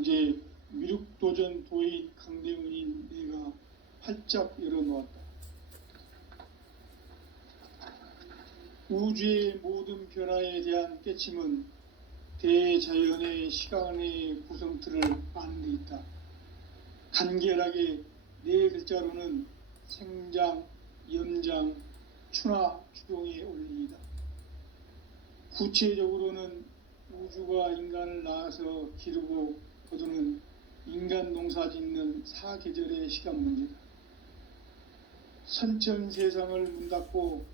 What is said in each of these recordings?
지상제 미륵도전 도인 강대훈인 내가 활짝 열어놓았다. 우주의 모든 변화에 대한 깨침은 대자연의 시간의 구성틀을 아는 데 있다. 간결하게 네 글자로는 생장, 연장, 추나 추동의 원리이다. 구체적으로는 우주가 인간을 낳아서 기르고 거두는 인간 농사 짓는 사계절의 시간 문제다. 선천 세상을 문 닫고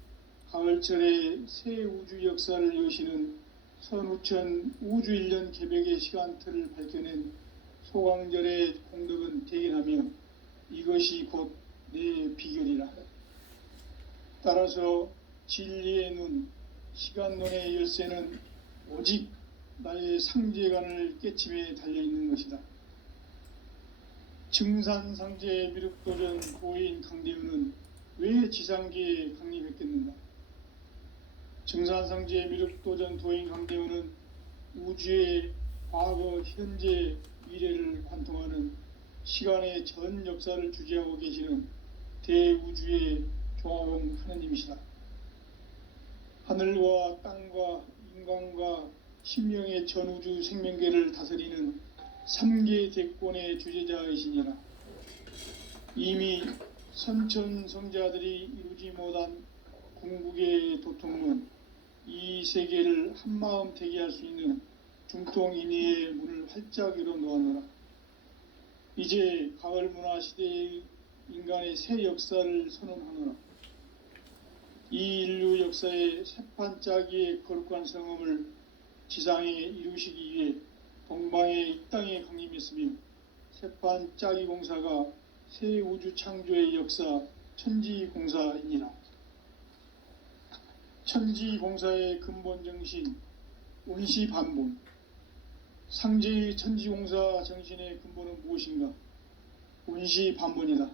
가을철에 새 우주 역사를 여시는 선우천 우주 1년 개벽의 시간틀을 밝혀낸 소강절의 공덕은 대견하며 이것이 곧 내 비결이라. 따라서 진리의 눈, 시간론의 열쇠는 오직 나의 상제관을 깨침에 달려있는 것이다. 증산상제 미륵도전 도인 강대훈은 왜 지상계에 강림했겠는가? 증산상제 미륵도전 도인 강대훈은 우주의 과거, 현재, 미래를 관통하는 시간의 전 역사를 주재하고 계시는 대우주의 조화봉 하느님이시다. 하늘과 땅과 인간과 신명의 전우주 생명계를 다스리는 3계 대권의 주재자이시니라. 이미 선천성자들이 이루지 못한 궁극의 도통론, 이 세계를 한마음 되게 할 수 있는 중통인의의 문을 활짝 열어놓아노라. 이제 가을 문화 시대의 인간의 새 역사를 선언하노라. 이 인류 역사의 새판짜기의 거룩한 성음을 지상에 이루시기 위해 동방의 이 땅에 강림했으며 새판짜기 공사가 새 우주 창조의 역사 천지공사이니라. 천지공사의 근본 정신 운시반본. 상제의 천지공사 정신의 근본은 무엇인가? 운시반본이다.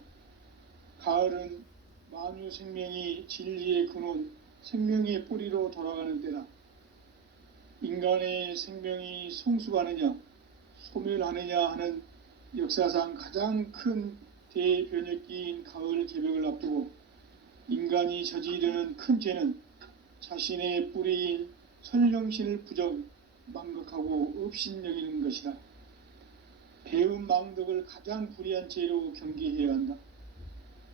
가을은 만유 생명이 진리의 근원, 생명의 뿌리로 돌아가는 때다. 인간의 생명이 성숙하느냐, 소멸하느냐 하는 역사상 가장 큰 대변혁기인 가을 개벽을 앞두고 인간이 저지르는 큰 죄는 자신의 뿌리인 선령신을 부정, 망각하고 업신여기는 것이다. 배음 망덕을 가장 불의한 죄로 경계해야 한다.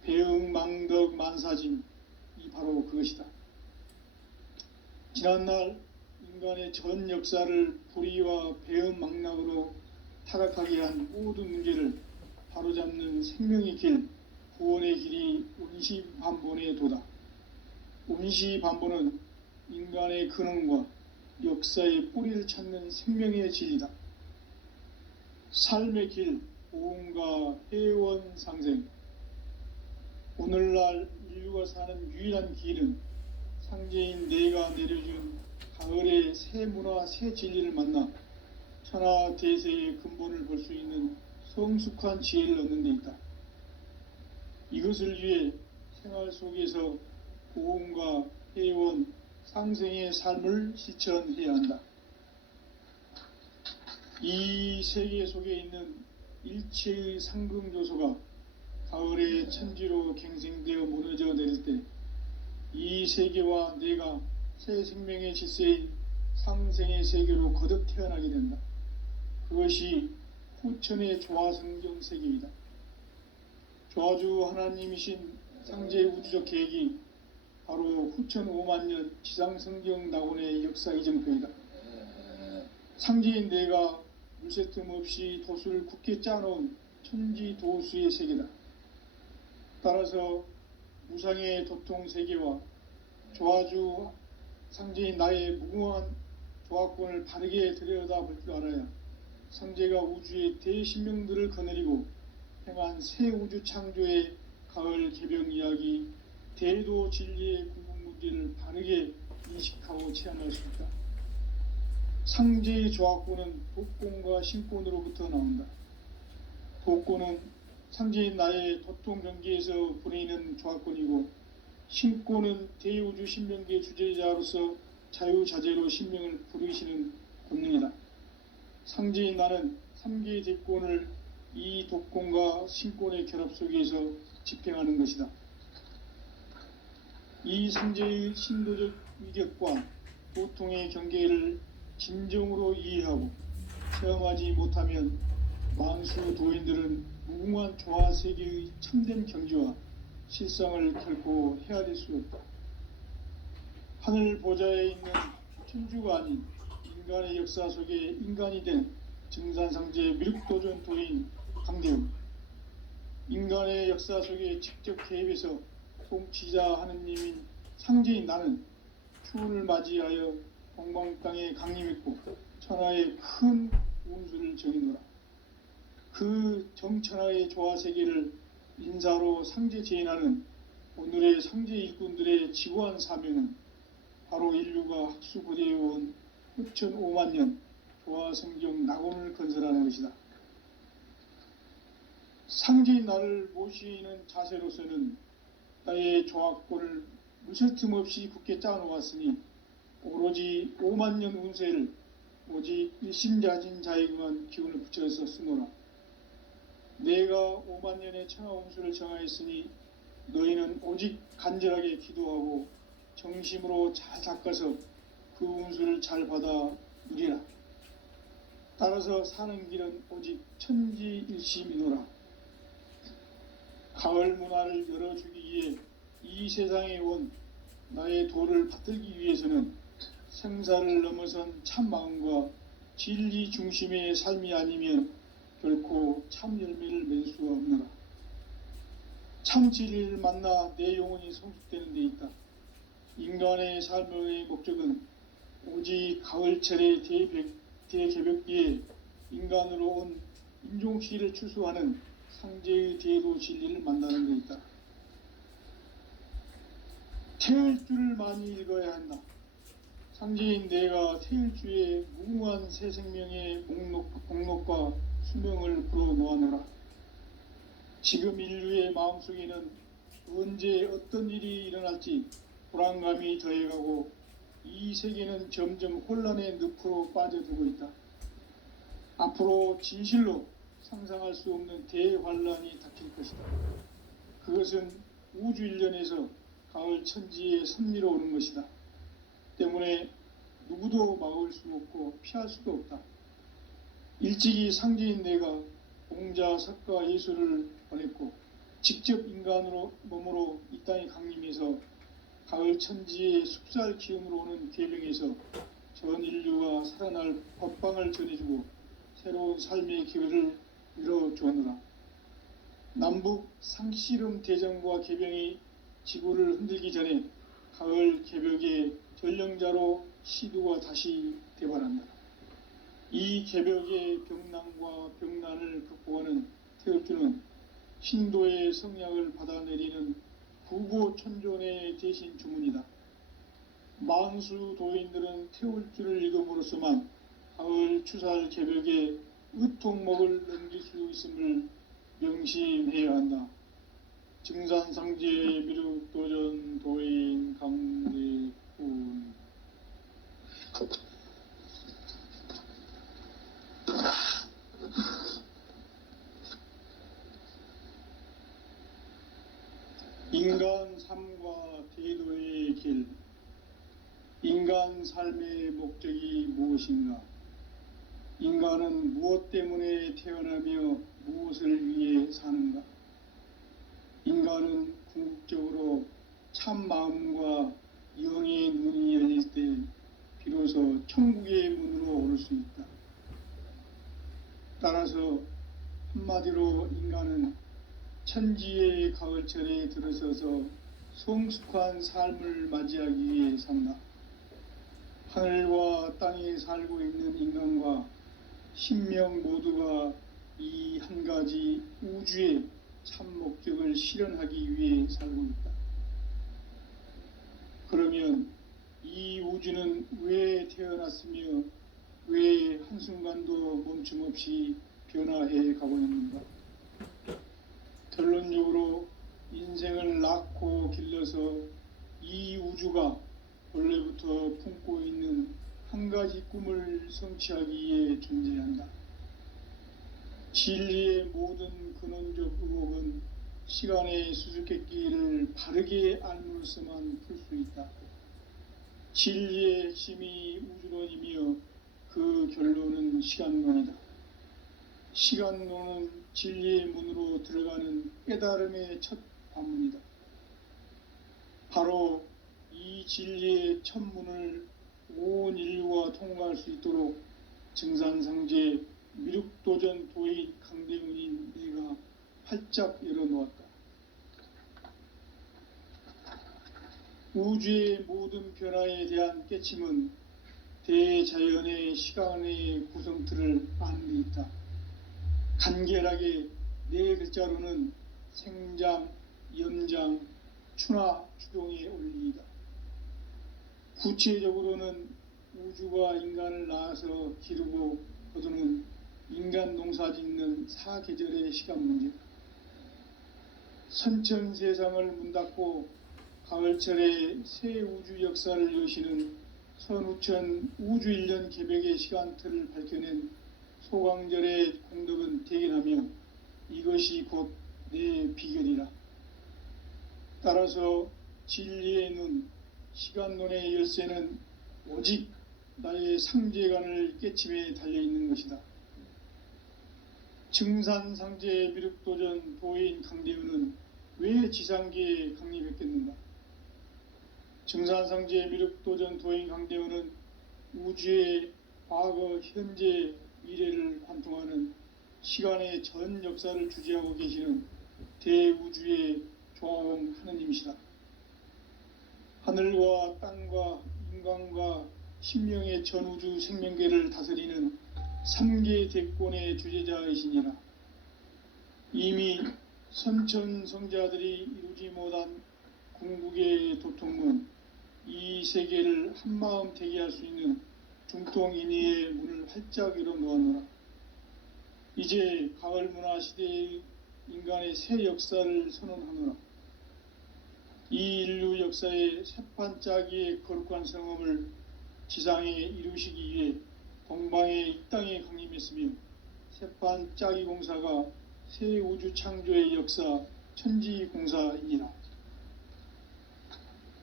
배음 망덕 만사짐, 이 바로 그것이다. 지난날 인간의 전 역사를 불의와 배음 망락으로 타락하게 한 모든 문제를 바로잡는 생명의 길, 구원의 길이 운시반본의 도다. 운시반본은 인간의 근원과 역사의 뿌리를 찾는 생명의 진리다. 삶의 길, 보응과 회원 상생. 오늘날 인류가 사는 유일한 길은 상제인 내가 내려준 가을의 새 문화, 새 진리를 만나 천하 대세의 근본을 볼 수 있는 성숙한 지혜를 얻는 데 있다. 이것을 위해 생활 속에서 보응과 회원, 상생의 삶을 실천해야 한다. 이 세계 속에 있는 일체의 상승조소가 가을의 천지로 갱생되어 무너져 내릴 때 이 세계와 내가 새 생명의 질서인 상생의 세계로 거듭 태어나게 된다. 그것이 후천의 조화성경 세계이다. 조화주 하나님이신 상제 우주적 계획이 바로 후천 5만년 지상성경 낙원의 역사 이정표이다. 상제인 내가 물새 틈 없이 도수를 굳게 짜놓은 천지도수의 세계다. 따라서 무상의 도통 세계와 조화주 상제인 나의 무궁한 조화권을 바르게 들여다볼 줄 알아야 상제가 우주의 대신명들을 거느리고 행한 새 우주 창조의 가을 개병 이야기, 대도 진리의 궁극 문제를 바르게 인식하고 체험할 수 있다. 상제의 조화권은 독권과 신권으로부터 나온다. 독권은 상제인 나의 도통 경계에서 보내는 조화권이고, 신권은 대우주 신명계 주제자로서 자유자재로 신명을 부르시는 권능이다. 상제인 나는 3개 대권을 이 독권과 신권의 결합 속에서 집행하는 것이다. 이 상제의 신도적 위격과 도통의 경계를 진정으로 이해하고 체험하지 못하면 만수 도인들은 무궁한 조화 세계의 참된 경지와 실상을 결코 헤아릴 수 없다. 하늘 보좌에 있는 천주가 아닌 인간의 역사 속에 인간이 된 증산상제 미륵도전 도인 강대웅, 인간의 역사 속에 직접 개입해서 통치자 하느님인 상제인 나는 추운을 맞이하여 동방 땅에 강림했고 천하의 큰 운수를 정의노라. 그 정천하의 조화세계를 인사로 상제 제인하는 오늘의 상제 일꾼들의 지고한 사명은 바로 인류가 학수고대해온 후천 5만 년 조화성경 낙원을 건설하는 것이다. 상제인 나를 모시는 자세로서는 나의 조화권을 무슨 틈 없이 굳게 짜놓았으니 오로지 5만 년 운세를 오직 일심자진 자에게만 기운을 붙여서 쓰노라. 내가 5만 년의 천하 운수를 정하였으니 너희는 오직 간절하게 기도하고 정심으로 잘 닦아서 그 운수를 잘 받아 누리라. 따라서 사는 길은 오직 천지일심이노라. 가을 문화를 열어주기 위해 이 세상에 온 나의 도를 받들기 위해서는 생사를 넘어선 참 마음과 진리 중심의 삶이 아니면 결코 참 열매를 맺을 수가 없노라. 참 진리를 만나 내 영혼이 성숙되는 데 있다. 인간의 삶의 목적은 오직 가을철의 대개벽기에 인간으로 온 인종시를 추수하는 상제의 대도 진리를 만나는 데 있다. 태일주를 많이 읽어야 한다. 상제인 내가 태일주의 무궁한 새 생명의 목록과 수명을 불어놓아노라. 지금 인류의 마음속에는 언제 어떤 일이 일어날지 불안감이 더해가고 이 세계는 점점 혼란의 늪으로 빠져들고 있다. 앞으로 진실로 상상할 수 없는 대환란이 닥칠 것이다. 그것은 우주 일련에서 가을 천지의 섭리로 오는 것이다. 때문에 누구도 막을 수 없고 피할 수도 없다. 일찍이 상제인 내가 공자, 석가, 예수를 보냈고 직접 인간으로 몸으로 이 땅에 강림해서 가을 천지의 숲살 기운으로 오는 계명에서 전 인류가 살아날 법방을 전해주고 새로운 삶의 기회를 열어주었노라. 남북 상씨름 대전과 개병이 지구를 흔들기 전에 가을 개벽의 전령자로 시두가 다시 대발한다. 이 개벽의 병난과 병난을 극복하는 태울주는 신도의 성약을 받아내리는 구고천존의 대신 주문이다. 만수 도인들은 태울주를 읽음으로써만 가을 추살 개벽의 의통목을 넘길 수 있음을 명심해야 한다. 증산상제 미륵도전 도인 강대훈. 인간 삶과 대도의 길. 인간 삶의 목적이 무엇인가? 인간은 무엇 때문에 태어나며 무엇을 위해 사는가? 인간은 궁극적으로 참 마음과 영의 눈이 열릴 때 비로소 천국의 문으로 오를 수 있다. 따라서 한마디로 인간은 천지의 가을철에 들어서서 성숙한 삶을 맞이하기 위해 산다. 하늘과 땅에 살고 있는 인간과 신명 모두가 이 한 가지 우주의 참 목적을 실현하기 위해 살고 있다. 그러면 이 우주는 왜 태어났으며 왜 한순간도 멈춤 없이 변화해 가고 있는가? 결론적으로 인생을 낳고 길러서 이 우주가 원래부터 품고 있는 한 가지 꿈을 성취하기 위해 존재한다. 진리의 모든 근원적 의혹은 시간의 수수께끼를 바르게 알므로써만 풀 수 있다. 진리의 핵심이 우주론이며 그 결론은 시간론이다. 시간론은 진리의 문으로 들어가는 깨달음의 첫 관문이다. 바로 이 진리의 첫 문을 온 인류가 통과할 수 있도록 증산상제 미륵도전 도인 강대훈인 내가 활짝 열어놓았다. 우주의 모든 변화에 대한 깨침은 대자연의 시간의 구성틀을 아는 데 있다. 간결하게 네 글자로는 생장, 염장, 추나 추동의 원리이다. 구체적으로는 우주가 인간을 낳아서 기르고 거두는 인간 농사 짓는 사계절의 시간 문제. 선천 세상을 문 닫고 가을철에 새 우주 역사를 여시는 선우천 우주 1년 개백의 시간틀을 밝혀낸 소강절의 공덕은 대견하며 이것이 곧 내 비결이라. 따라서 진리의 눈, 시간론의 열쇠는 오직 나의 상제관을 깨침에 달려있는 것이다. 증산상제 미륵도전 도인 강대훈은 왜 지상계에 강림했겠는가? 증산상제 미륵도전 도인 강대훈은 우주의 과거, 현재, 미래를 관통하는 시간의 전 역사를 주재하고 계시는 대우주의 조화원 하느님이시다. 하늘과 땅과 인간과 신명의 전우주 생명계를 다스리는 3계 대권의 주재자이시니라. 이미 선천성자들이 이루지 못한 궁극의 도통문, 이 세계를 한마음 되게 할 수 있는 중통인의의 문을 활짝 열어놓아노라. 이제 가을 문화 시대의 인간의 새 역사를 선언하노라. 이 인류 역사의 새판짜기의 거룩한 성험을 지상에 이루시기 위해 동방의 이 땅에 강림했으며 새판짜기 공사가 새 우주 창조의 역사 천지공사이니라.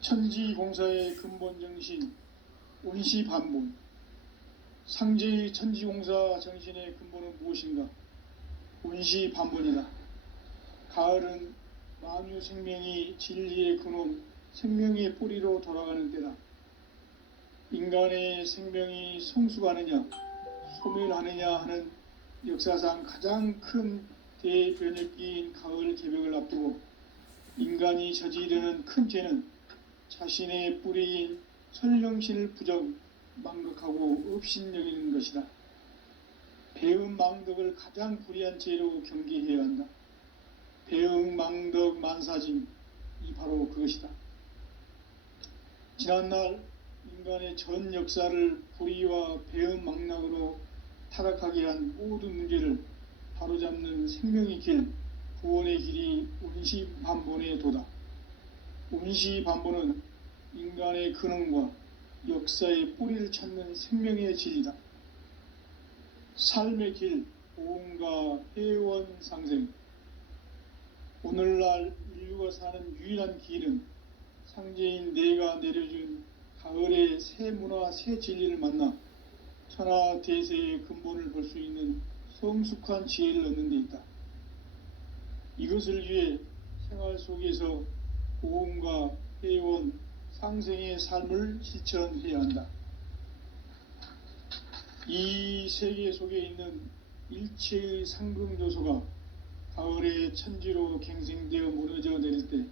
천지공사의 근본 정신 온시반본. 상제의 천지공사 정신의 근본은 무엇인가? 온시반본이다. 가을은 만유 생명이 진리의 근원, 생명의 뿌리로 돌아가는 때다. 인간의 생명이 성숙하느냐, 소멸하느냐 하는 역사상 가장 큰 대변혁기인 가을 개벽을 앞두고 인간이 저지르는 큰 죄는 자신의 뿌리인 설령신을 부정, 망극하고 업신여기는 것이다. 배음 망덕을 가장 불의한 죄로 경계해야 한다. 배음 망덕 만사짐, 이 바로 그것이다. 지난날 인간의 전 역사를 불의와 배음 망락으로 타락하게 한 모든 문제를 바로잡는 생명의 길, 구원의 길이 온시반본의 도다. 온시반본은 인간의 근원과 역사의 뿌리를 찾는 생명의 진리다. 삶의 길, 보험과 회원 상생. 오늘날 인류가 사는 유일한 길은 상제인 내가 내려준 가을의 새 문화, 새 진리를 만나 천하 대세의 근본을 볼 수 있는 성숙한 지혜를 얻는 데 있다. 이것을 위해 생활 속에서 보험과 회원, 상생의 삶을 실천해야 한다. 이 세계 속에 있는 일체의 상금조소가 가을의 천지로 갱생되어 무너져 내릴 때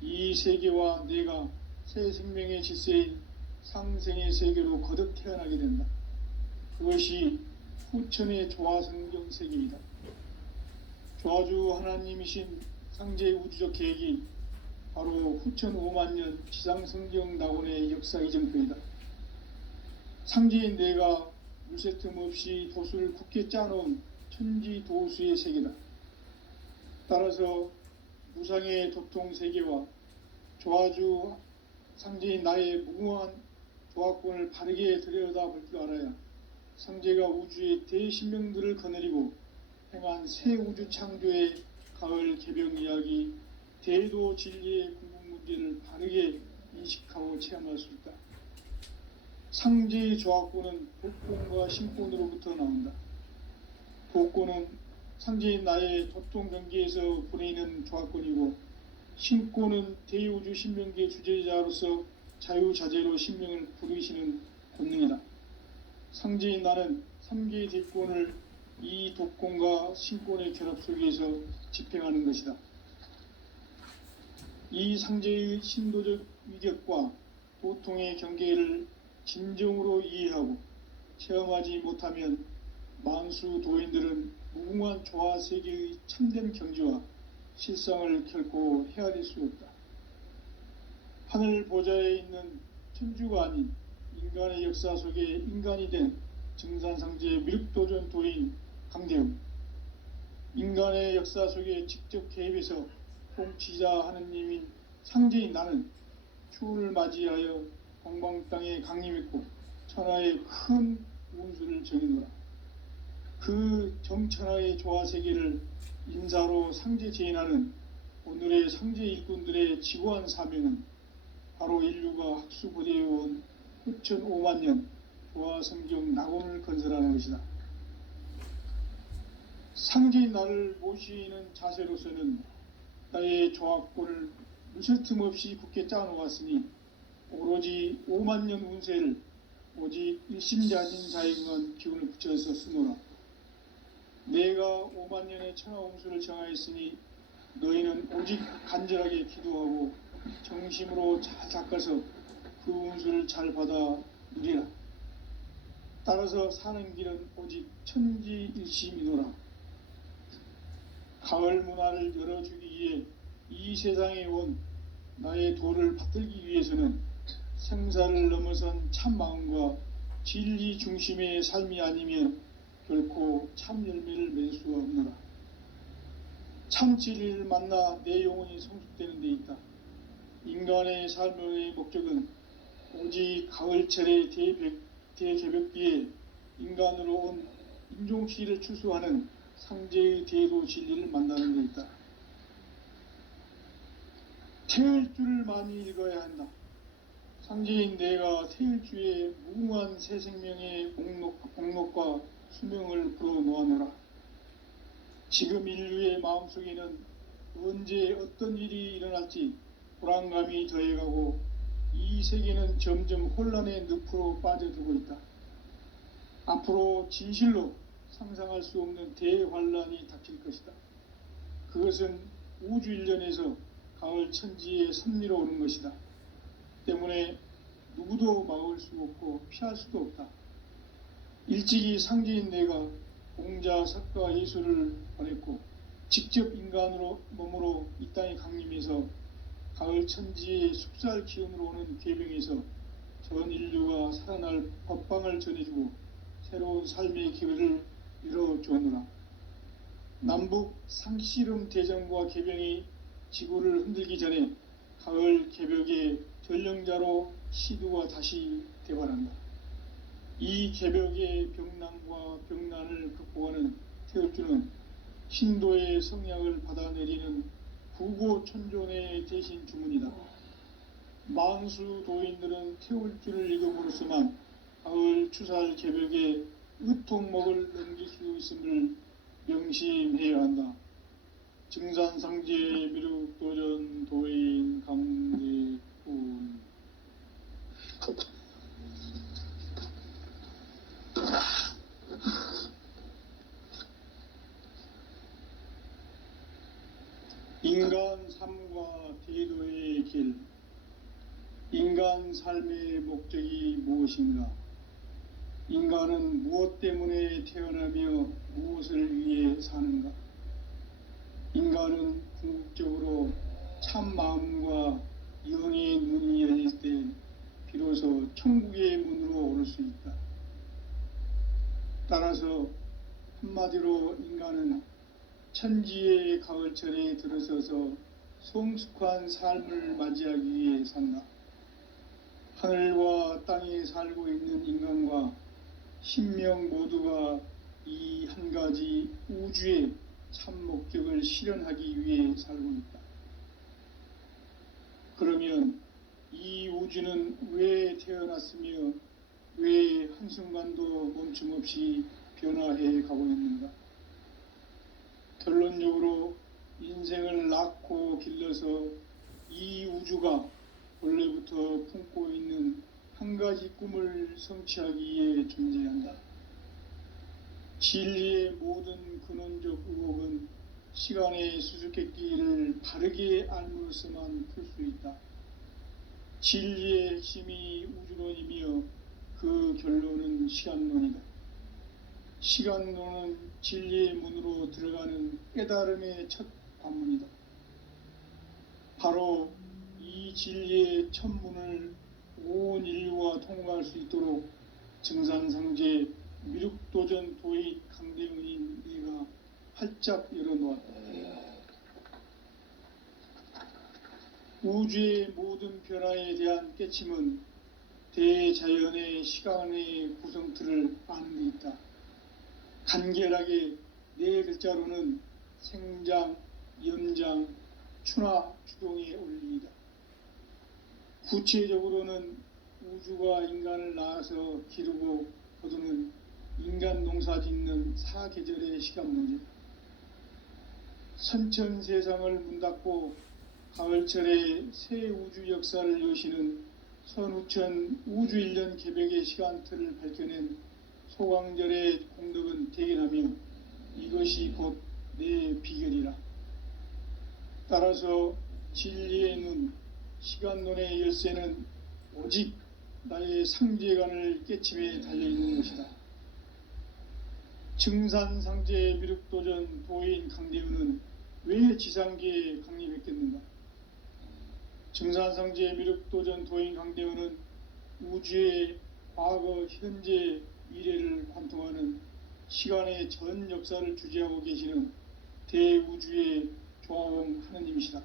이 세계와 내가 새 생명의 질서인 상생의 세계로 거듭 태어나게 된다. 그것이 후천의 조화성경 세계이다. 조화주 하나님이신 상제의 우주적 계획이 바로 후천 5만년 지상성경 낙원의 역사 이정표이다. 상제인 내가 물새 틈 없이 도수를 굳게 짜놓은 천지도수의 세계다. 따라서 무상의 도통 세계와 조화주 상제인 나의 무궁한 조화권을 바르게 들여다볼 줄 알아야 상제가 우주의 대신명들을 거느리고 새 우주 창조의 가을 개벽 이야기, 대도 진리의 궁극 문제를 바르게 인식하고 체험할 수 있다. 상제의 조합구는 복권과 신권으로부터 나온다. 복권은 상제의 나의 도통 경계에서 보내는 조합권이고, 신권은 대우주 신명기의 주제자로서 자유자재로 신명을 부르시는 본능이다. 상제인 나는 3개의 대권을 이 독권과 신권의 결합 속에서 집행하는 것이다. 이 상제의 신도적 위격과 도통의 경계를 진정으로 이해하고 체험하지 못하면 만수 도인들은 무궁한 조화 세계의 참된 경지와 실상을 결코 헤아릴 수 없다. 하늘 보좌에 있는 천주가 아닌 인간의 역사 속에 인간이 된 증산상제의 미륵도전 도인 강대웅, 인간의 역사 속에 직접 개입해서 통치자 하느님인 상제인 나는 추운을 맞이하여 동방 땅에 강림했고 천하의 큰 운수를 정해노라. 그 정천하의 조화세계를 인사로 상제 제인하는 오늘의 상제 일꾼들의 지고한 사명은 바로 인류가 학수고대해온 후천 5만 년 조화성경 낙원을 건설하는 것이다. 상제인 나를 모시는 자세로서는 나의 조합권을 무설틈 없이 굳게 짜놓았으니 오로지 5만 년 운세를 오직 일심자진 자에게만 기운을 붙여서 쓰노라. 내가 5만 년의 천하홍수를 정하였으니 너희는 오직 간절하게 기도하고 정심으로 잘 닦아서 그 운수를 잘 받아 누리라. 따라서 사는 길은 오직 천지일심이노라. 가을 문화를 열어주기 위해 이 세상에 온 나의 도를 받들기 위해서는 생사를 넘어선 참 마음과 진리 중심의 삶이 아니면 결코 참 열매를 맺을 수가 없노라. 참 진리를 만나 내 영혼이 성숙되는 데 있다. 인간의 삶의 목적은 오직 가을철의 대개벽기에 인간으로 온 인종시를 추수하는 상제의 대도 진리를 만나는 데 있다. 태일주를 많이 읽어야 한다. 상제인 내가 태일주의 무궁한 새 생명의 공록과 수명을 불어놓아노라. 지금 인류의 마음속에는 언제 어떤 일이 일어날지 불안감이 더해가고 이 세계는 점점 혼란의 늪으로 빠져들고 있다. 앞으로 진실로 상상할 수 없는 대환란이 닥칠 것이다. 그것은 우주 일련에서 가을 천지의 섭리로 오는 것이다. 때문에 누구도 막을 수 없고 피할 수도 없다. 일찍이 상제인 내가 공자, 석가, 예수를 보냈고 직접 인간으로 몸으로 이 땅에 강림해서 가을 천지의 숲살 기운으로 오는 계병에서 전 인류가 살아날 법방을 전해주고 새로운 삶의 기회를 이뤄주었노라. 남북 상씨름 대전과 개병이 지구를 흔들기 전에 가을 개벽의 전령자로 시두가 다시 대발한다. 이 개벽의 병난과 병난을 극복하는 태울주는 신도의 성약을 받아내리는 구고천존의 대신 주문이다. 만수 도인들은 태울주를 읽음으로써만 가을 추살 개벽에 의통목을 넘길 수 있음을 명심해야 한다. 증산상제 미륵도전 도인 강대훈. 인간 삶과 대도의 길. 인간 삶의 목적이 무엇인가? 인간은 무엇 때문에 태어나며 무엇을 위해 사는가? 인간은 궁극적으로 참 마음과 영의 눈이 열릴 때 비로소 천국의 문으로 오를 수 있다. 따라서 한마디로 인간은 천지의 가을철에 들어서서 성숙한 삶을 맞이하기 위해 산다. 하늘과 땅에 살고 있는 인간과 신명 모두가 이 한 가지 우주의 참 목적을 실현하기 위해 살고 있다. 그러면 이 우주는 왜 태어났으며 왜 한순간도 멈춤 없이 변화해 가고 있는가? 결론적으로 인생을 낳고 길러서 이 우주가 원래부터 품고 있는 한 가지 꿈을 성취하기 위해 존재한다. 진리의 모든 근원적 의혹은 시간의 수수께끼를 바르게 알므로서만 풀 수 있다. 진리의 핵심이 우주론이며 그 결론은 시간론이다. 시간론은 진리의 문으로 들어가는 깨달음의 첫 관문이다. 바로 이 진리의 첫 문을 온 인류가 통과할 수 있도록 증산상제 미륵도전 도의 강대문인 네가 활짝 열어놓았다. 우주의 모든 변화에 대한 깨침은 대자연의 시간의 구성틀을 아는 데 있다. 간결하게 네 글자로는 생장, 연장, 추나 추동의 원리이다. 구체적으로는 우주가 인간을 낳아서 기르고 거두는 인간 농사 짓는 사계절의 시간문이다. 선천 세상을 문닫고 가을철에 새 우주 역사를 여시는 선우천 우주일년 개벽의 시간틀을 밝혀낸 소강절의 공덕은 대견하며 이것이 곧 내 비결이라. 따라서 진리의 눈, 시간론의 열쇠는 오직 나의 상제관을 깨침에 달려있는 것이다. 증산상제 미륵도전 도인 강대훈은 왜 지상계에 강림했겠는가? 증산상제 미륵도전 도인 강대훈은 우주의 과거, 현재, 미래를 관통하는 시간의 전 역사를 주재하고 계시는 대우주의 조화원 하느님이시다.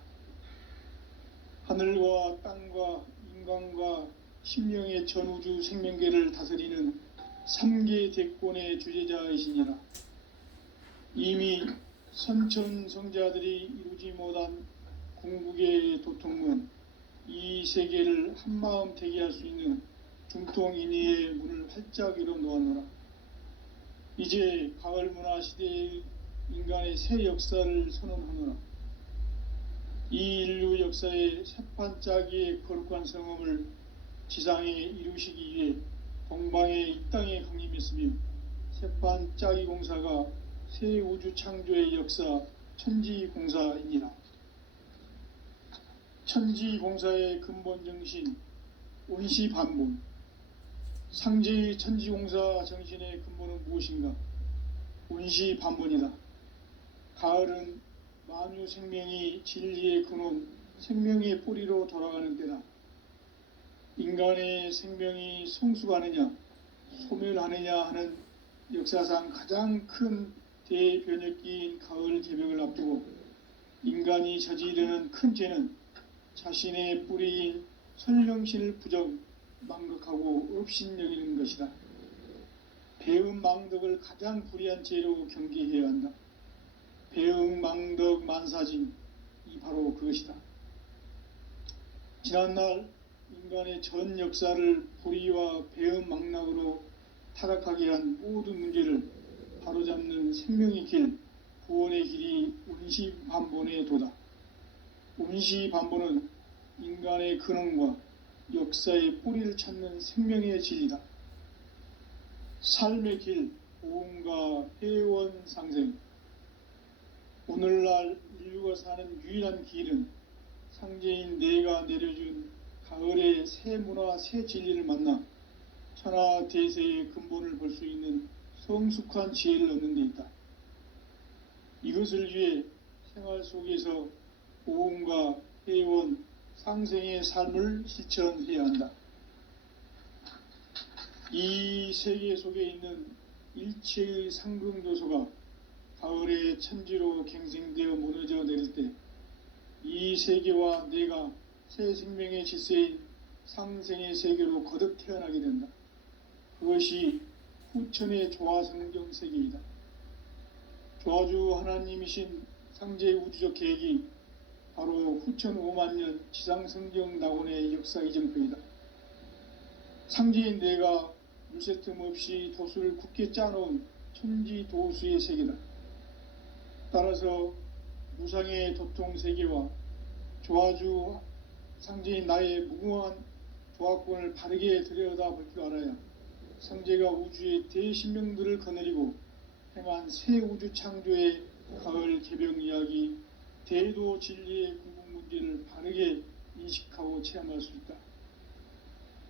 하늘과 땅과 인간과 심령의 전우주 생명계를 다스리는 3계 대권의 주재자이시니라. 이미 선천성자들이 이루지 못한 궁극의 도통문, 이 세계를 한마음 되게 할 수 있는 중통인의의 문을 활짝 열어놓았노라. 이제 가을 문화 시대의 인간의 새 역사를 선언하노라. 이 인류 역사의 새판짜기의 거룩한 성험을 지상에 이루시기 위해 동방의 이 땅에 강림했으며 새판짜기 공사가 새 우주 창조의 역사 천지공사이니라. 천지공사의 근본 정신 온시반본, 상제의 천지공사 정신의 근본은 무엇인가? 온시반본이다. 가을은 만유 생명이 진리의 근원, 생명의 뿌리로 돌아가는 때다. 인간의 생명이 성숙하느냐, 소멸하느냐 하는 역사상 가장 큰 대변혁기인 가을 개벽을 앞두고 인간이 저지르는 큰 죄는 자신의 뿌리인 설령신을 부정, 망극하고 업신여기는 것이다. 배음 망덕을 가장 불의한 죄로 경계해야 한다. 배음 망덕 만사징, 이 바로 그것이다. 지난날 인간의 전 역사를 불의와 배음 망락으로 타락하게 한 모든 문제를 바로잡는 생명의 길, 구원의 길이 온시반본의 도다. 온시반본은 인간의 근원과 역사의 뿌리를 찾는 생명의 진리다. 삶의 길, 보험과 회원 상생. 오늘날 인류가 사는 유일한 길은 상제인 내가 내려준 가을의 새 문화, 새 진리를 만나 천하 대세의 근본을 볼 수 있는 성숙한 지혜를 얻는 데 있다. 이것을 위해 생활 속에서 보험과 회원, 상생의 삶을 실천해야 한다. 이 세계 속에 있는 일체의 상금도소가 가을의 천지로 갱생되어 무너져 내릴 때 이 세계와 내가 새 생명의 질서인 상생의 세계로 거듭 태어나게 된다. 그것이 후천의 조화성경 세계이다. 조아주 하나님이신 상제의 우주적 계획이 바로 후천 5만 년 지상성경 낙원의 역사 이정표이다. 상제인 내가 물새 틈 없이 도수를 굳게 짜놓은 천지 도수의 세계다. 따라서 무상의 도통 세계와 조아주 상제인 나의 무궁한 조합권을 바르게 들여다볼 줄 알아야 상제가 우주의 대신명들을 거느리고 행한 새 우주 창조의 가을 개병 이야기, 대도 진리의 궁극 문제를 바르게 인식하고 체험할 수 있다.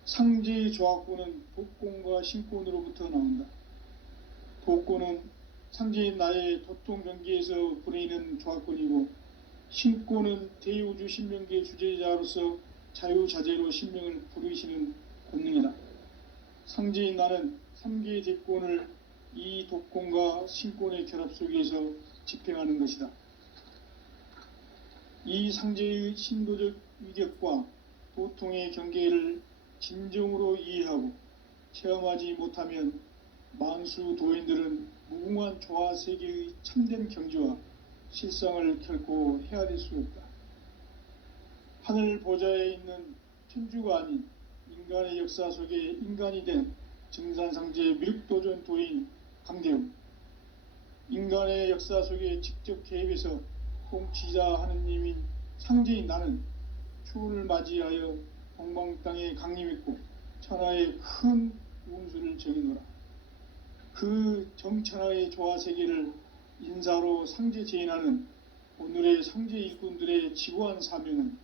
상제의 조합권은 독권과 신권으로부터 나온다. 독권은 상제인 나의 도통 경계에서 보내는 조합권이고, 신권은 대우주 신명계 주제자로서 자유자재로 신명을 부르시는 권능이다. 상제인 나는 3개의 대권을 이 독권과 신권의 결합 속에서 집행하는 것이다. 이 상제의 신도적 위격과 도통의 경계를 진정으로 이해하고 체험하지 못하면 만수 도인들은 무궁한 조화 세계의 참된 경지와 실상을 결코 헤아릴 수 없다. 하늘 보좌에 있는 천주가 아닌 인간의 역사 속에 인간이 된 증산상제의 미륵도전 도인 강대웅, 인간의 역사 속에 직접 개입해서 통치자 하느님인 상제인 나는 추운을 맞이하여 동방 땅에 강림했고 천하의 큰 운수를 정의노라. 그 정천하의 조화 세계를 인사로 상제 제인하는 오늘의 상제 일꾼들의 지구한 사명은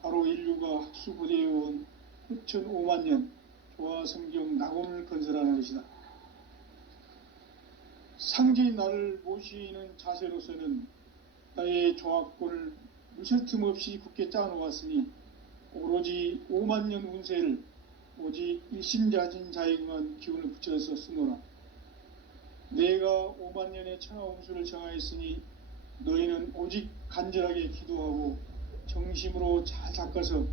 바로 인류가 학수고대해온 후천 5만 년 조화 성경 낙원을 건설하는 것이다. 상제인 나를 모시는 자세로서는 나의 조합권을 무쇠 틈 없이 굳게 짜놓았으니 오로지 5만 년 운세를 오직 일심자진 자에게만 기운을 붙여서 쓰노라. 내가 5만 년의 천하 운수를 정하였으니 너희는 오직 간절하게 기도하고 정심으로 잘 닦아서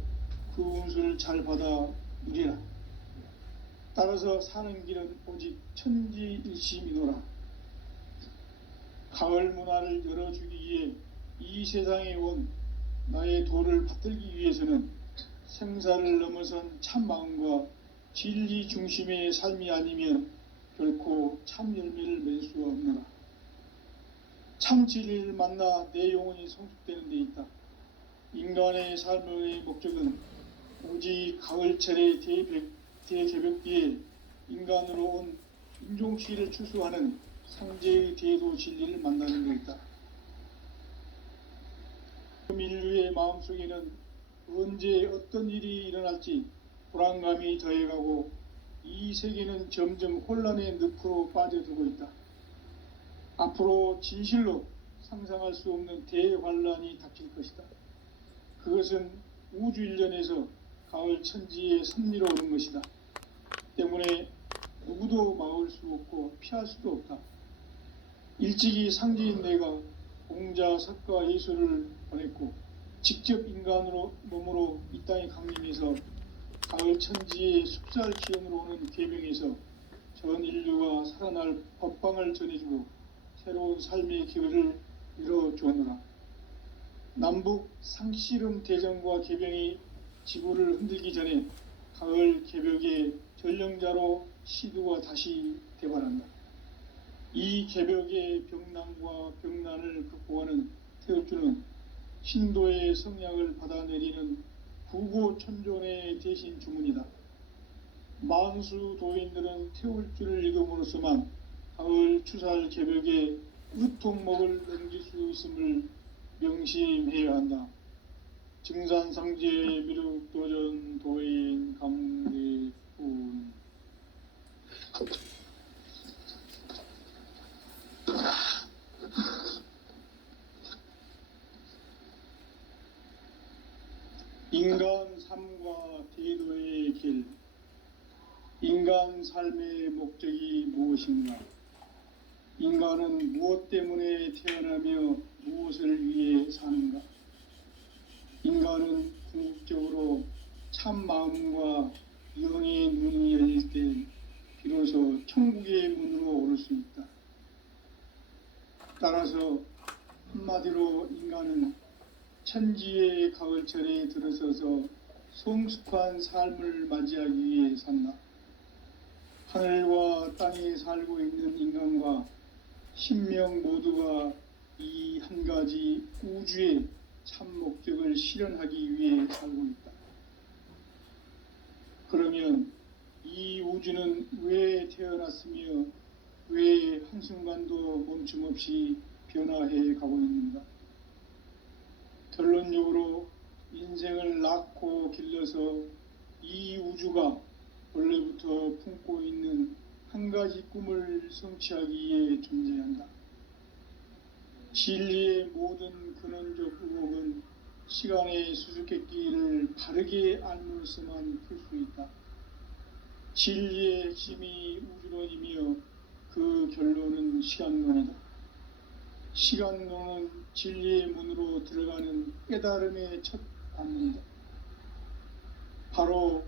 그 운수를 잘 받아 누리라. 따라서 사는 길은 오직 천지일심이노라. 가을 문화를 열어주기 위해 이 세상에 온 나의 도를 받들기 위해서는 생사를 넘어선 참 마음과 진리 중심의 삶이 아니면 결코 참 열매를 맺을 수가 없노라. 참 진리를 만나 내 영혼이 성숙되는 데 있다. 인간의 삶의 목적은 오직 가을철의 대개벽 뒤에 인간으로 온 인종시를 추수하는 상제의 대도 진리를 만나는 데 있다. 인류의 마음속에는 언제 어떤 일이 일어날지 불안감이 더해가고 이 세계는 점점 혼란의 늪으로 빠져들고 있다. 앞으로 진실로 상상할 수 없는 대환란이 닥칠 것이다. 그것은 우주 일련에서 가을 천지의 섭리로 오는 것이다. 때문에 누구도 막을 수 없고 피할 수도 없다. 일찍이 상제인 내가 공자, 석가, 예수를 보냈고 직접 인간으로 몸으로 이 땅에 강림해서 가을 천지의 숲살 기운으로 오는 계명에서 전 인류가 살아날 법방을 전해주고 새로운 삶의 기회를 이뤄주었노라. 남북 상씨름 대전과 개병이 지구를 흔들기 전에 가을 개벽의 전령자로 시두가 다시 대발한다. 이 개벽의 병난과 병난을 극복하는 태울주는 신도의 성약을 받아내리는 구고천존의 대신 주문이다. 만수 도인들은 태울주를 읽음으로써만 가을 추살 개벽의 으통목을 넘길 수 있음을 명심해야 한다. 증산상제 미륵도전 도인 감대훈. 인간 삶과 대도의 길. 인간 삶의 목적이 무엇인가? 인간은 무엇 때문에 태어나며 무엇을 위해 사는가? 인간은 궁극적으로 참 마음과 영의 눈이 열릴 때 비로소 천국의 문으로 오를 수 있다. 따라서 한마디로 인간은 천지의 가을철에 들어서서 성숙한 삶을 맞이하기 위해 산다. 하늘과 땅에 살고 있는 인간과 신명 모두가 이 한 가지 우주의 참 목적을 실현하기 위해 살고 있다. 그러면 이 우주는 왜 태어났으며 왜 한순간도 멈춤없이 변화해 가고 있는가? 결론적으로 인생을 낳고 길러서 이 우주가 원래부터 품고 있는 한 가지 꿈을 성취하기 위해 존재한다. 진리의 모든 근원적 의혹은 시간의 수수께끼를 바르게 알면서만 풀 수 있다. 진리의 핵심이 우주론이며 그 결론은 시간론이다. 시간론은 진리의 문으로 들어가는 깨달음의 첫 관문이다. 바로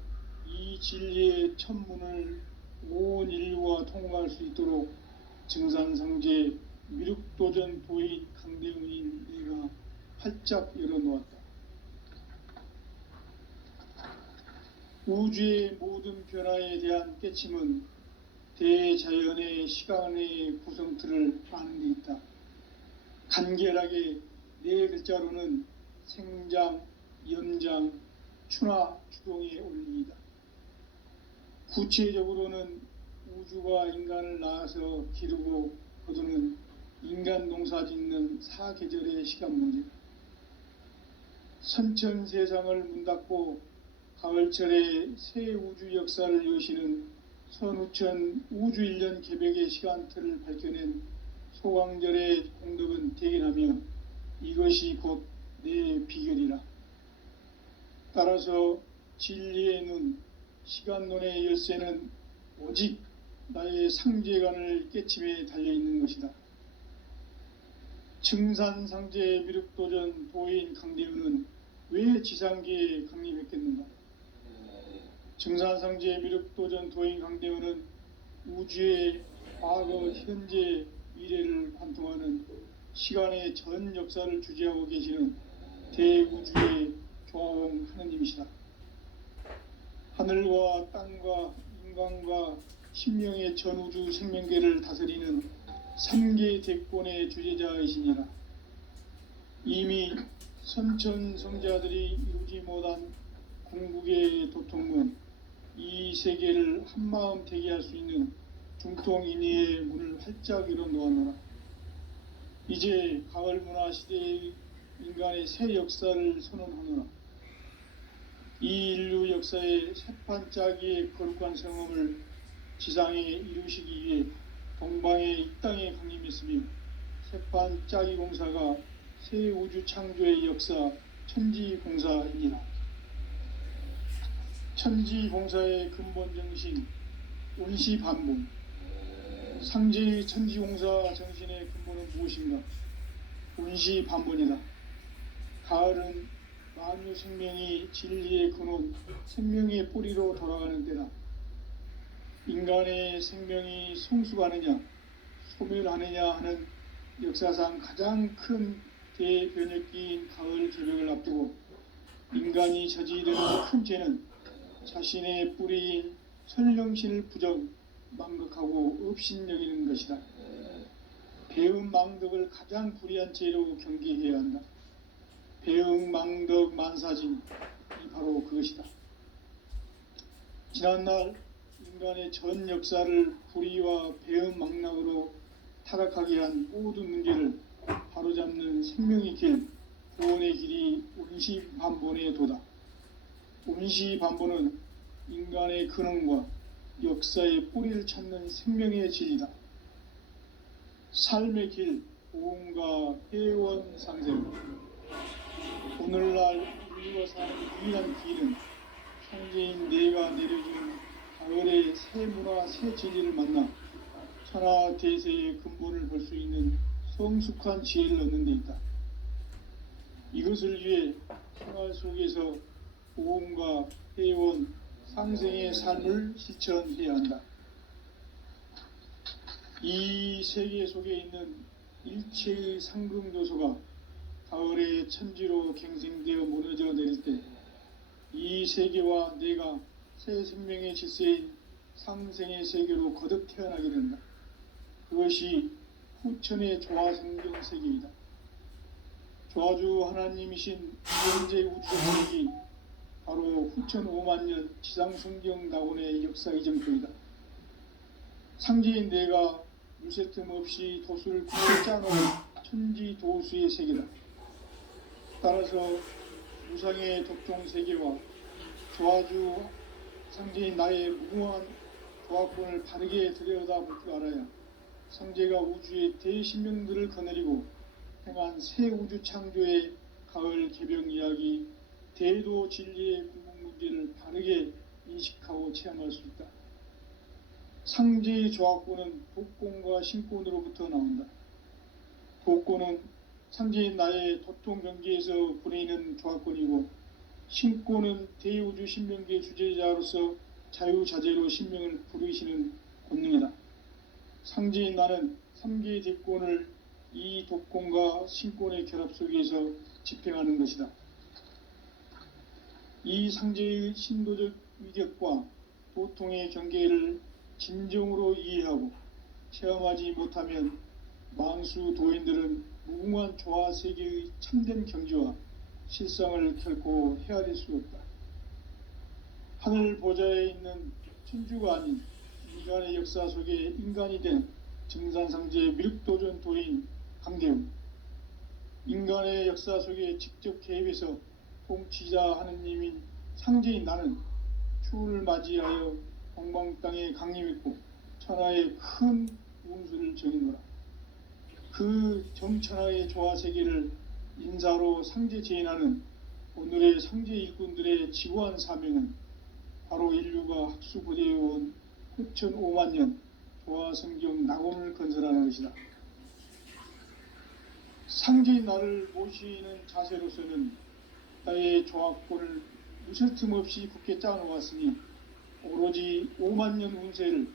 이 진리의 첫 문을 온 인류가 통과할 수 있도록 증산성제 미륵도전 도인 강대훈인 내가 활짝 열어놓았다. 우주의 모든 변화에 대한 깨침은 대자연의 시간의 구성틀을 아는 데 있다. 간결하게 네 글자로는 생장, 연장, 추나 추동의 원리이다. 구체적으로는 우주가 인간을 낳아서 기르고 거두는 인간 농사 짓는 사계절의 시간 문제. 선천 세상을 문 닫고 가을철에 새 우주 역사를 여시는 선우천 우주 1년 개벽의 시간틀을 밝혀낸 소강절의 공덕은 대견하며 이것이 곧 내 비결이라. 따라서 진리의 눈, 시간론의 열쇠는 오직 나의 상제관을 깨침에 달려있는 것이다. 증산상제 미륵도전 도인 강대훈은 왜 지상계에 강림했겠는가? 증산상제 미륵도전 도인 강대훈은 우주의 과거, 현재, 미래를 관통하는 시간의 전 역사를 주재하고 계시는 대우주의 교황 하느님이시다. 하늘과 땅과 인간과 신명의 전우주 생명계를 다스리는 3개 대권의 주재자이시니라. 이미 선천성자들이 이루지 못한 궁극의 도통문, 이 세계를 한마음 되게 할 수 있는 중통인의의 문을 활짝 열어놓았노라. 이제 가을 문화 시대의 인간의 새 역사를 선언하노라. 이 인류 역사의 새판짜기의 거룩한 성험을 지상에 이루시기 위해 동방의 이 땅에 강림했으며 새판짜기 공사가 새 우주 창조의 역사 천지공사이니라. 천지공사의 근본 정신 온시반본. 상제의 천지공사 정신의 근본은 무엇인가? 온시반본이다. 가을은 만유 생명이 진리의 근원, 생명의 뿌리로 돌아가는 때다. 인간의 생명이 성숙하느냐, 소멸하느냐 하는 역사상 가장 큰 대변혁기인 가을 개벽을 앞두고 인간이 저지르는 큰 죄는 자신의 뿌리인 설령신을 부정, 망극하고 업신여기는 것이다. 배음 망덕을 가장 불의한 죄로 경계해야 한다. 배음 망덕 만사짐이 바로 그것이다. 지난날 인간의 전 역사를 불의와 배음 망락으로 타락하게 한 모든 문제를 바로잡는 생명의 길, 구원의 길이 온시반본의 도다. 온시반본은 인간의 근원과 역사의 뿌리를 찾는 생명의 진리다. 삶의 길, 보험과 회원 상생. 오늘날 인류가 사는 유일한 길은 상제인 내가 내려준 가을의 새 문화, 새 진리를 만나 천하 대세의 근본을 볼 수 있는 성숙한 지혜를 얻는 데 있다. 이것을 위해 생활 속에서 보험과 회원, 상생의 삶을 실천해야 한다. 이 세계 속에 있는 일체의 상금도서가 가을의 천지로 갱생되어 무너져 내릴 때 이 세계와 내가 새 생명의 질서인 상생의 세계로 거듭 태어나게 된다. 그것이 후천의 조화성경 세계이다. 조화주 하나님이신 현재 우주적 세계 바로 후천 5만 년 지상성경 낙원의 역사 이정표이다. 상제인 내가 물새 틈 없이 도수를 굳게 짜놓은 천지 도수의 세계다. 따라서 무상의 독종 세계와 조화주 상제인 나의 무궁한 조화권을 바르게 들여다볼 줄 알아야 상제가 우주의 대신명들을 거느리고 행한 새 우주 창조의 가을 개병 이야기, 대도 진리의 궁극 문제를 바르게 인식하고 체험할 수 있다. 상제의 조화권은 독권과 신권으로부터 나온다. 독권은 상제인 나의 도통 경계에서 보내는 조화권이고, 신권은 대우주 신명계 주제자로서 자유자재로 신명을 부르시는 권능이다. 상제인 나는 3개의 대권을 이 독권과 신권의 결합 속에서 집행하는 것이다. 이 상제의 신도적 위력과 도통의 경계를 진정으로 이해하고 체험하지 못하면 만수 도인들은 무궁한 조화 세계의 참된 경지와 실상을 결코 헤아릴 수 없다. 하늘 보좌에 있는 천주가 아닌 인간의 역사 속에 인간이 된 증산상제의 미륵도전 도인 강대웅, 인간의 역사 속에 직접 개입해서 통치자 하느님인 상제인 나는 추운을 맞이하여 동방 땅에 강림했고 천하의 큰 운수를 정의노라. 그 정천하의 조화 세계를 인사로 상제 제인하는 오늘의 상제 일꾼들의 지구한 사명은 바로 인류가 학수고대해온 후천 5만 년 조화 성경 낙원을 건설하는 것이다. 상제인 나를 모시는 자세로서는 나의 조화권을 무슨 틈 없이 굳게 짜놓았으니 오로지 5만 년 운세를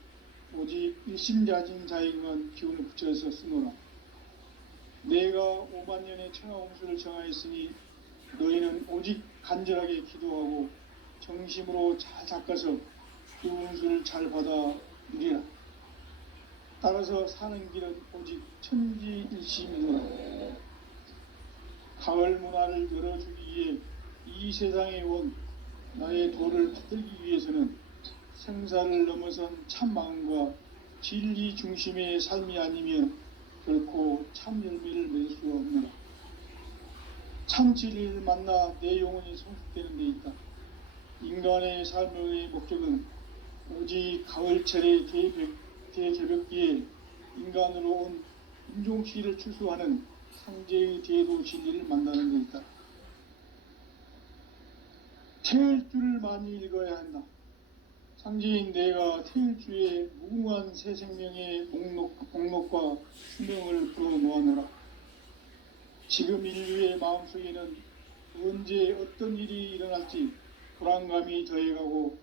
오직 일심자진 자에게만 기운을 붙여서 쓰노라. 내가 5만 년의 천하홍수를 정하였으니 너희는 오직 간절하게 기도하고 정심으로 잘 닦아서 그 운수를 잘 받아 누리라. 따라서 사는 길은 오직 천지일심이노라. 가을 문화를 열어주기 위해 이 세상에 온 나의 도를 받들기 위해서는 생사를 넘어선 참 마음과 진리 중심의 삶이 아니면 결코 참 열매를 맺을 수가 없노라. 참 진리를 만나 내 영혼이 성숙되는 데 있다. 인간의 삶의 목적은 오직 가을철의 대개벽기에 인간으로 온 인종시를 추수하는 상제의 대도 진리를 만나는 데 있다. 태일주를 많이 읽어야 한다. 상제인 내가 태일주의 무궁한 새 생명의 목록과 수명을 풀어 모아놓으라. 지금 인류의 마음속에는 언제 어떤 일이 일어날지 불안감이 더해가고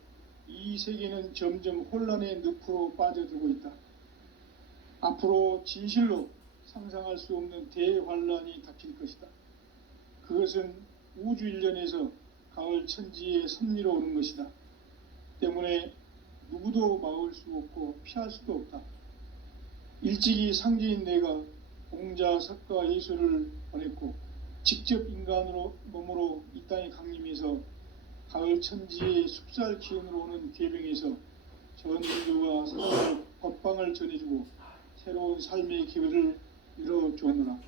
이 세계는 점점 혼란의 늪으로 빠져들고 있다. 앞으로 진실로 상상할 수 없는 대환란이 닥칠 것이다. 그것은 우주 일련에서 가을 천지의 섭리로 오는 것이다. 때문에 누구도 막을 수 없고 피할 수도 없다. 일찍이 상제인 내가 공자, 석가, 예수를 보냈고 직접 인간으로 몸으로 이 땅에 강림해서 가을 천지의 숲살 기운으로 오는 계병에서 전 인류가 사랑의 법방을 전해주고 새로운 삶의 기회를 열어주었노라.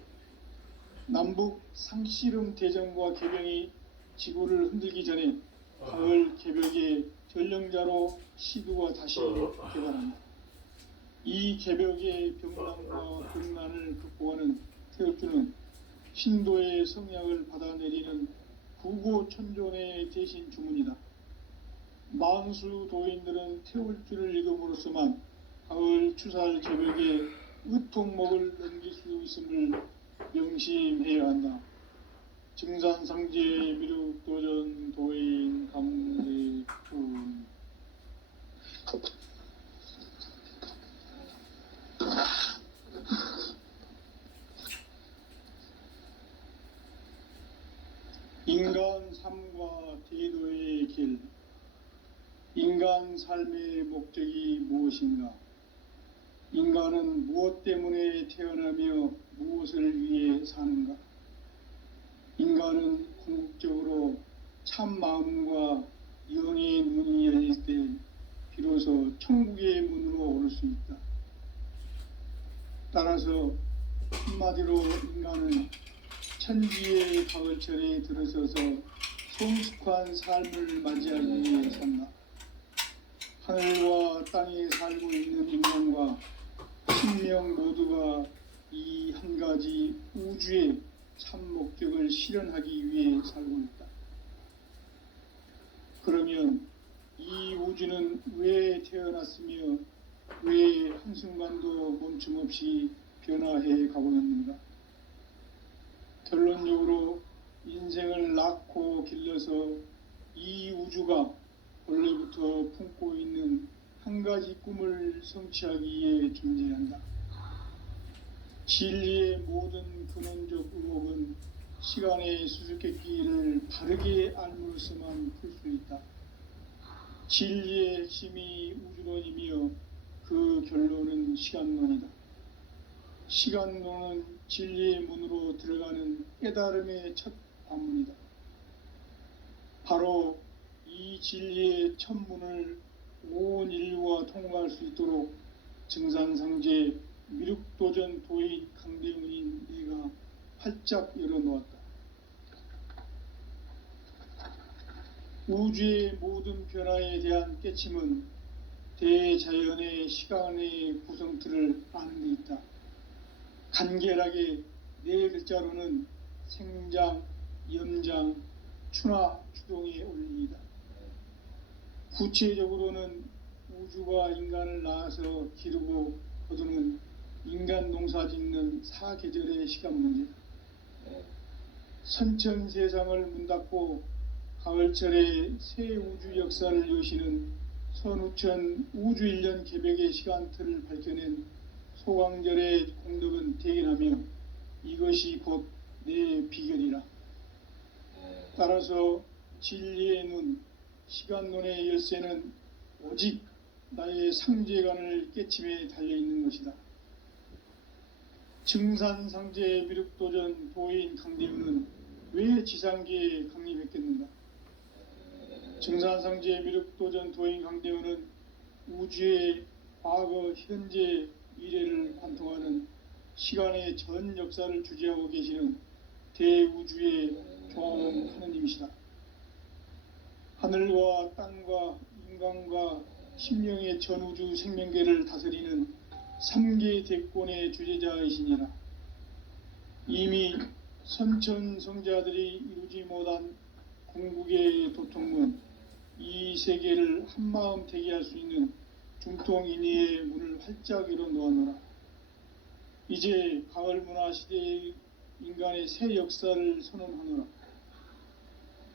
남북 상씨름 대전과 개병이 지구를 흔들기 전에 가을 개벽의 전령자로 시두가 다시 개발한다. 이 개벽의 병난과 병난을 극복하는 태울주는 신도의 성약을 받아내리는 구고천존의 대신 주문이다. 만수 도인들은 태울주를 읽음으로써만 가을 추살 개벽의 의통목을 넘길 수 있음을 명심해야 한다. 증산상제 미륵도전 도인 감대군. 인간 삶과 태도의 길. 인간 삶의 목적이 무엇인가? 인간은 무엇 때문에 태어나며 무엇을 위해 사는가? 인간은 궁극적으로 참 마음과 영의 문이 열릴 때 비로소 천국의 문으로 오를 수 있다. 따라서 한마디로 인간은 천지의 가을철에 들어서서 성숙한 삶을 맞이하기 위해 산다. 하늘과 땅에 살고 있는 인간과 신명 모두가 이 한 가지 우주의 참 목적을 실현하기 위해 살고 있다. 그러면 이 우주는 왜 태어났으며 왜 한순간도 멈춤 없이 변화해 가고 있는가? 결론적으로 인생을 낳고 길러서 이 우주가 원래부터 품고 있는 한 가지 꿈을 성취하기 위해 존재한다. 진리의 모든 근원적 의혹은 시간의 수수께끼를 바르게 알므로서만 풀 수 있다. 진리의 핵심이 우주론이며 그 결론은 시간론이다. 시간론은 진리의 문으로 들어가는 깨달음의 첫 관문이다. 바로 이 진리의 첫 문을 온 인류가 통과할 수 있도록 증산상제 미륵도전 도인 강대문인 내가 활짝 열어놓았다. 우주의 모든 변화에 대한 깨침은 대자연의 시간의 구성틀을 아는 데 있다. 간결하게 네 글자로는 생장, 염장, 추나 추동의 원리이다. 구체적으로는 우주가 인간을 낳아서 기르고 거두는 인간 농사 짓는 사계절의 시간 문제. 선천 세상을 문 닫고 가을철에 새 우주 역사를 여시는 선우천 우주 1년 개벽의 시간틀을 밝혀낸 소강절의 공덕은 대견하며 이것이 곧 내 비결이라. 따라서 진리의 눈, 시간론의 열쇠는 오직 나의 상제관을 깨침에 달려있는 것이다. 증산상제 미륵도전 도인 강대문은 왜 지상계에 강림했겠는가? 증산상제 미륵도전 도인 강대문은 우주의 과거, 현재, 미래를 관통하는 시간의 전 역사를 주재하고 계시는 대우주의 조화원 하느님이시다. 하늘과 땅과 인간과 심령의 전우주 생명계를 다스리는 3계 대권의 주재자이시니라. 이미 선천성자들이 이루지 못한 궁극의 도통문, 이 세계를 한마음 대기할 수 있는 중통인의의 문을 활짝 열어 놓아노라. 이제 가을 문화 시대의 인간의 새 역사를 선언하노라.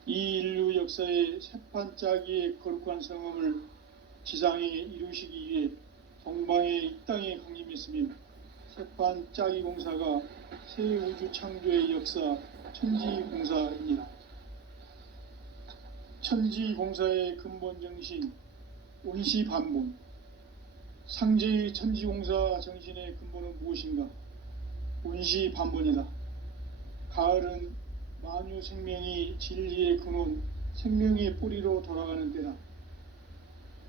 이 인류 역사의 새판짜기의 거룩한 성험을 지상에 이루시기 위해 동방의 이 땅에 강림했으며 새판짜기 공사가 새 우주 창조의 역사 천지공사이니라. 천지공사의 근본 정신 온시반본. 상제의 천지공사 정신의 근본은 무엇인가? 온시반본이다. 가을은 만유 생명이 진리의 근원, 생명의 뿌리로 돌아가는 때다.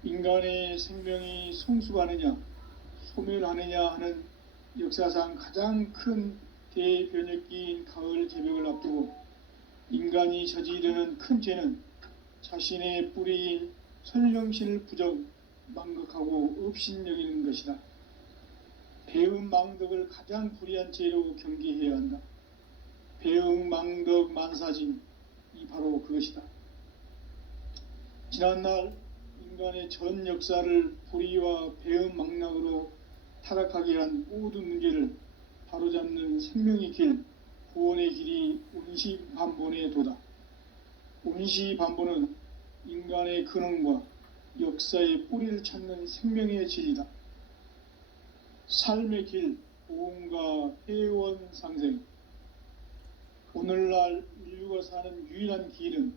인간의 생명이 성숙하느냐, 소멸하느냐 하는 역사상 가장 큰 대변혁기인 가을 개벽을 앞두고 인간이 저지르는 큰 죄는 자신의 뿌리인 설령신을 부정, 망극하고 업신여기는 것이다. 배음 망덕을 가장 불의한 죄로 경계해야 한다. 배음 망덕 만사진, 이 바로 그것이다. 지난날 인간의 전 역사를 불의와 배음 망락으로 타락하게 한 모든 문제를 바로잡는 생명의 길, 구원의 길이 온시반본의 도다. 온시반본은 인간의 근원과 역사의 뿌리를 찾는 생명의 진리다. 삶의 길, 보험과 회원 상생. 오늘날 인류가 태일주가 사는 유일한 길은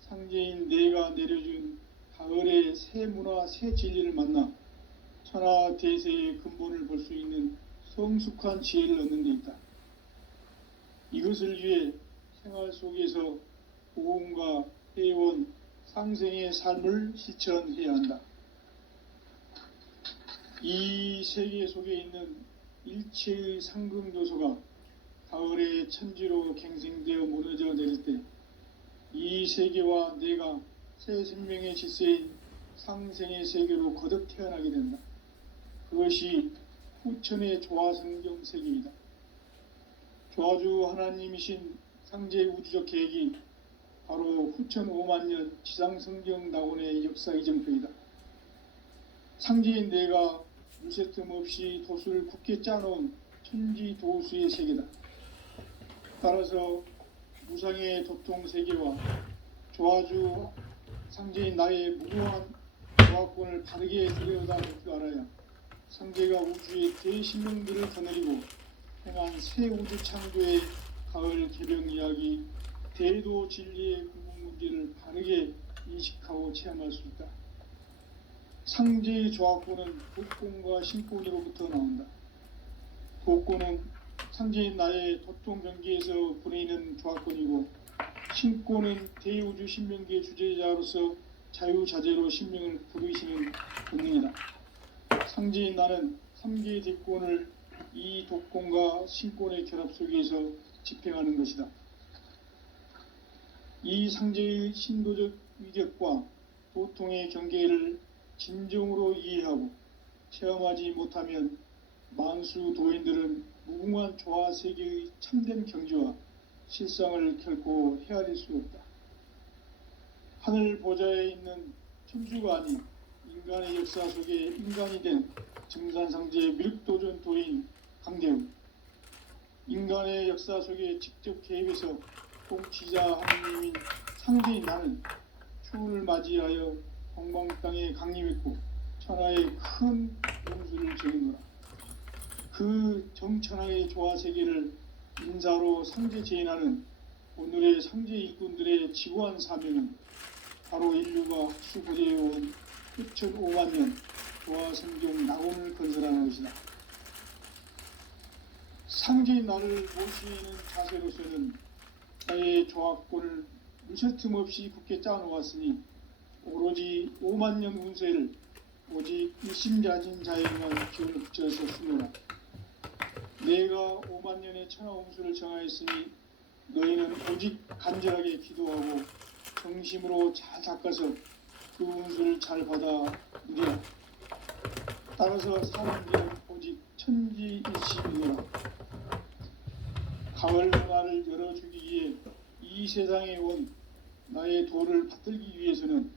상제인 내가 내려준 가을의 새 문화 새 진리를 만나 천하 대세의 근본을 볼 수 있는 성숙한 지혜를 얻는 데 있다. 이것을 위해 생활 속에서 보험과 회원, 상생의 삶을 실천해야 한다. 이 세계 속에 있는 일체의 상금 요소가 가을의 천지로 갱생되어 무너져 내릴 때 이 세계와 내가 새 생명의 질서인 상생의 세계로 거듭 태어나게 된다. 그것이 후천의 조화성경 세계이다. 조화주 하나님이신 상제의 우주적 계획이 바로 후천 5만년 지상성경 낙원의 역사 이정표이다. 상제인 내가 물새 틈 없이 도수를 굳게 짜놓은 천지 도수의 세계다. 따라서 무상의 도통 세계와 조화주 상제인 나의 무궁한 조화권을 바르게 들여다볼 줄 알아야 상제가 우주의 대신명들을 거느리고 행한 새 우주 창조의 가을 개병 이야기 대도 진리의 궁극 문제를 바르게 인식하고 체험할 수 있다. 상제의 조화권은 독권과 신권으로부터 나온다. 독권은 상제인 나의 도통 경계에서 부리는 조화권이고, 신권은 대우주 신명기의 주제자로서 자유자재로 신명을 부르시는 본능이다. 상제인 나는 3개의 대권을 이 독권과 신권의 결합 속에서 집행하는 것이다. 이 상제의 신도적 위격과 도통의 경계를 진정으로 이해하고 체험하지 못하면 만수 도인들은 무궁한 조화 세계의 참된 경지와 실상을 결코 헤아릴 수 없다. 하늘 보좌에 있는 천주가 아닌 인간의 역사 속에 인간이 된 증산상제의 밀도전 도인 강대우, 인간의 역사 속에 직접 개입해서 통치자 하느님인 상제인 나는 추운을 맞이하여 동방 땅에 강림했고 천하의 큰 용수를 적이노라. 그 정천하의 조화 세계를 인사로 상제 제인하는 오늘의 상제 일꾼들의 지구한 사명은 바로 인류가 학수고대해온 후천 5만년 조화 성경 낙원을 건설하는 것이다. 상제인 나를 모시는 자세로서는 나의 조화권을 물새틈 없이 굳게 짜놓았으니 오로지 5만년 운세를 오직 일심자진 자에게만 기운을 붙여서 쓰노라. 내가 5만년의 천하 운수를 정하였으니 너희는 오직 간절하게 기도하고 정심으로 잘 닦아서 그 운수를 잘 받아 누리라. 따라서 사는 길은 오직 천지일심이노라. 가을 문화를 열어주기 위해 이 세상에 온 나의 도를 받들기 위해서는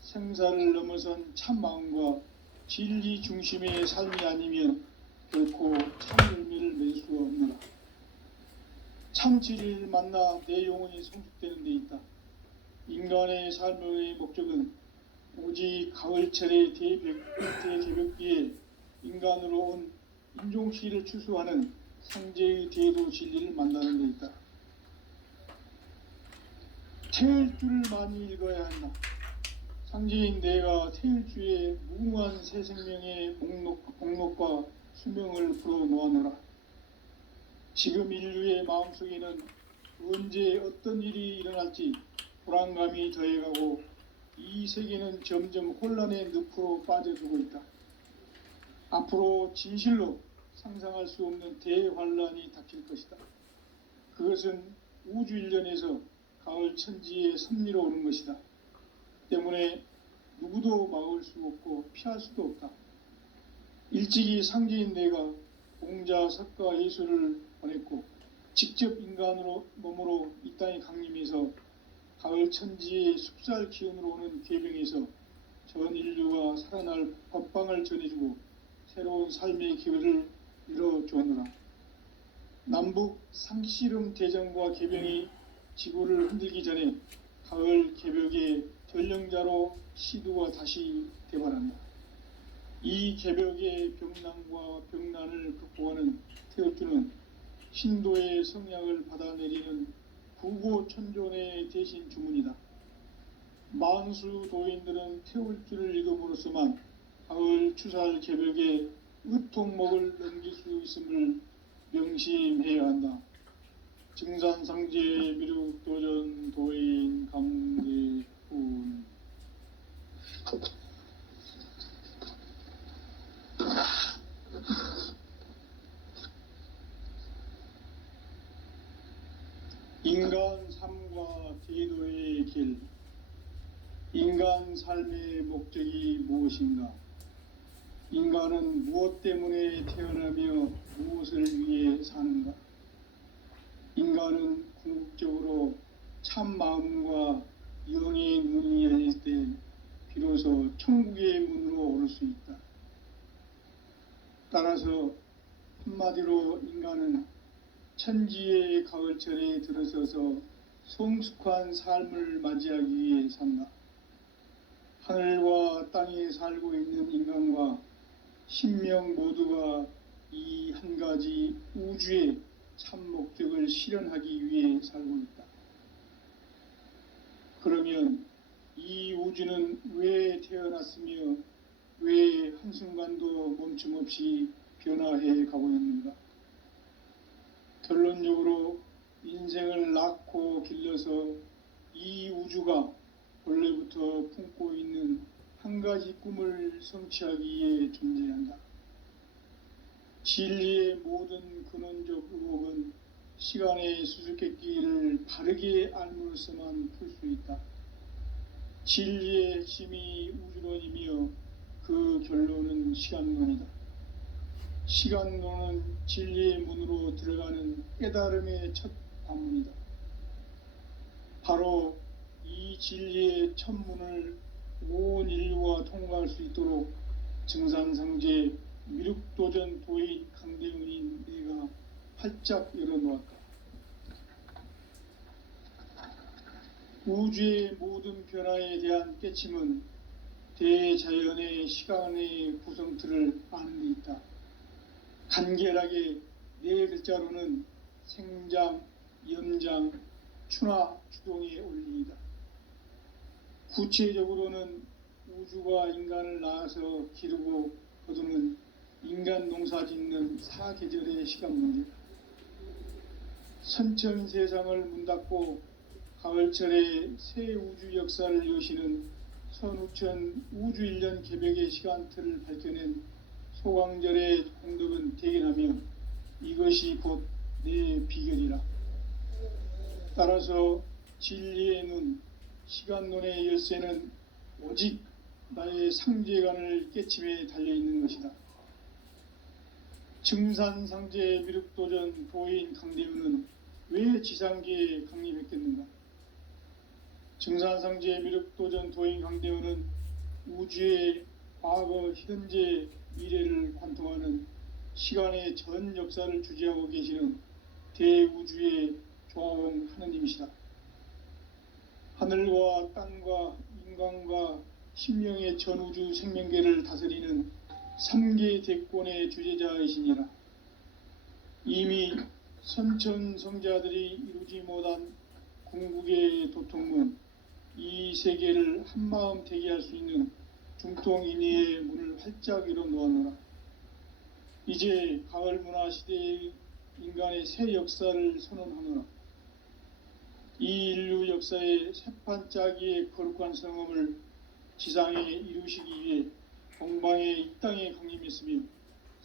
생사를 넘어선 참 마음과 진리 중심의 삶이 아니면 결코 참 열매를 맺을 수 없노라. 참 진리를 만나 내 영혼이 성숙되는 데 있다. 인간의 삶의 목적은 오직 가을철의 대개벽기에 인간으로 온 인종시를 추수하는 상제의 대도 진리를 만나는 데 있다. 태일주를 많이 읽어야 한다. 상제인 내가 태일주의 무궁한 새 생명의 목록과 수명을 풀어놓아노라. 지금 인류의 마음속에는 언제 어떤 일이 일어날지 불안감이 더해가고 이 세계는 점점 혼란의 늪으로 빠져들고 있다. 앞으로 진실로 상상할 수 없는 대환란이 닥칠 것이다. 그것은 우주 일련에서 가을 천지의 섭리로 오는 것이다. 때문에 누구도 막을 수 없고 피할 수도 없다. 일찍이 상제인 내가 공자, 석가, 예수를 보냈고 직접 인간으로 몸으로 이 땅에 강림해서 가을 천지의 숲살 기운으로 오는 계병에서 전 인류가 살아날 법방을 전해주고 새로운 삶의 기회를 열어주었노라. 남북 상씨름 대전과 계병이 지구를 흔들기 전에 가을 개벽의 전령자로 시두가 다시 대발한다. 이 개벽의 병난과 병난을 극복하는 태엽주는 신도의 성량을 받아내리는 구고천존의 대신 주문이다. 만수 도인들은 태울 줄을 이름으로서만 가을 추살 개벽에 으통목을 넘길 수 있음을 명심해야 한다. 증산상제 미륵도전 도인 강대훈. 인간 삶과 제도의 길. 인간 삶의 목적이 무엇인가? 인간은 무엇 때문에 태어나며 무엇을 위해 사는가? 인간은 궁극적으로 참 마음과 영의 눈이 열릴 때 비로소 천국의 문으로 오를 수 있다. 따라서 한마디로 인간은 천지의 가을철에 들어서서 성숙한 삶을 맞이하기 위해 산다. 하늘과 땅에 살고 있는 인간과 신명 모두가 이 한 가지 우주의 참 목적을 실현하기 위해 살고 있다. 그러면 이 우주는 왜 태어났으며 왜 한순간도 멈춤 없이 변화해 가고 있는가? 결론적으로 인생을 낳고 길러서 이 우주가 본래부터 품고 있는 한 가지 꿈을 성취하기 위해 존재한다. 진리의 모든 근원적 의혹은 시간의 수수께끼를 바르게 알므로서만 풀 수 있다. 진리의 핵심이 우주론이며 그 결론은 시간론이다. 시간론은 진리의 문으로 들어가는 깨달음의 첫 관문이다. 바로 이 진리의 첫 문을 온 인류가 통과할 수 있도록 증산상제 미륵도전 도인 강대훈인 내가 활짝 열어놓았다. 우주의 모든 변화에 대한 깨침은 대자연의 시간의 구성틀을 아는 데 있다. 간결하게 네 글자로는 생장, 염장, 추나 추동의 원리이다. 구체적으로는 우주가 인간을 낳아서 기르고 거두는 인간 농사 짓는 사계절의 시간 문제다. 선천 세상을 문 닫고 가을철에 새 우주 역사를 여시는 선우천 우주 1년 개벽의 시간틀을 밝혀낸 소강절의 공덕은 대견하며 이것이 곧 내 비결이라. 따라서 진리의 눈, 시간론의 열쇠는 오직 나의 상제관을 깨침에 달려있는 것이다. 증산상제 미륵도전 도인 강대훈은 왜 지상계에 강림했겠는가? 증산상제 미륵도전 도인 강대훈은 우주의 과거, 현재, 미래를 관통하는 시간의 전 역사를 주재하고 계시는 대우주의 조화원 하느님이시다. 하늘과 땅과 인간과 신명의 전우주 생명계를 다스리는 3계 대권의 주재자이시니라. 이미 선천성자들이 이루지 못한 궁극의 도통문, 이 세계를 한마음 되게 할 수 있는 중통인의의 문을 활짝 열어 놓았노라. 이제 가을 문화 시대의 인간의 새 역사를 선언하노라. 이 인류 역사의 새판짜기의 거룩한 성험을 지상에 이루시기 위해 동방의 이 땅에 강림했으며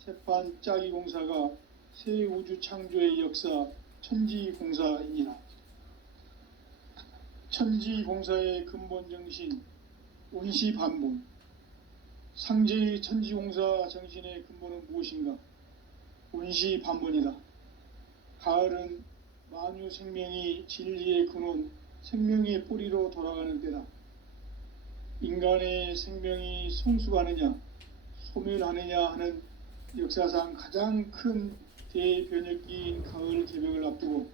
새판짜기 공사가 새 우주 창조의 역사 천지공사이니라. 천지공사의 근본 정신 온시반본. 상제의 천지공사 정신의 근본은 무엇인가? 온시반본이다. 가을은 만유 생명이 진리의 근원, 생명의 뿌리로 돌아가는 때다. 인간의 생명이 성숙하느냐, 소멸하느냐 하는 역사상 가장 큰 대변혁기인 가을 개벽을 앞두고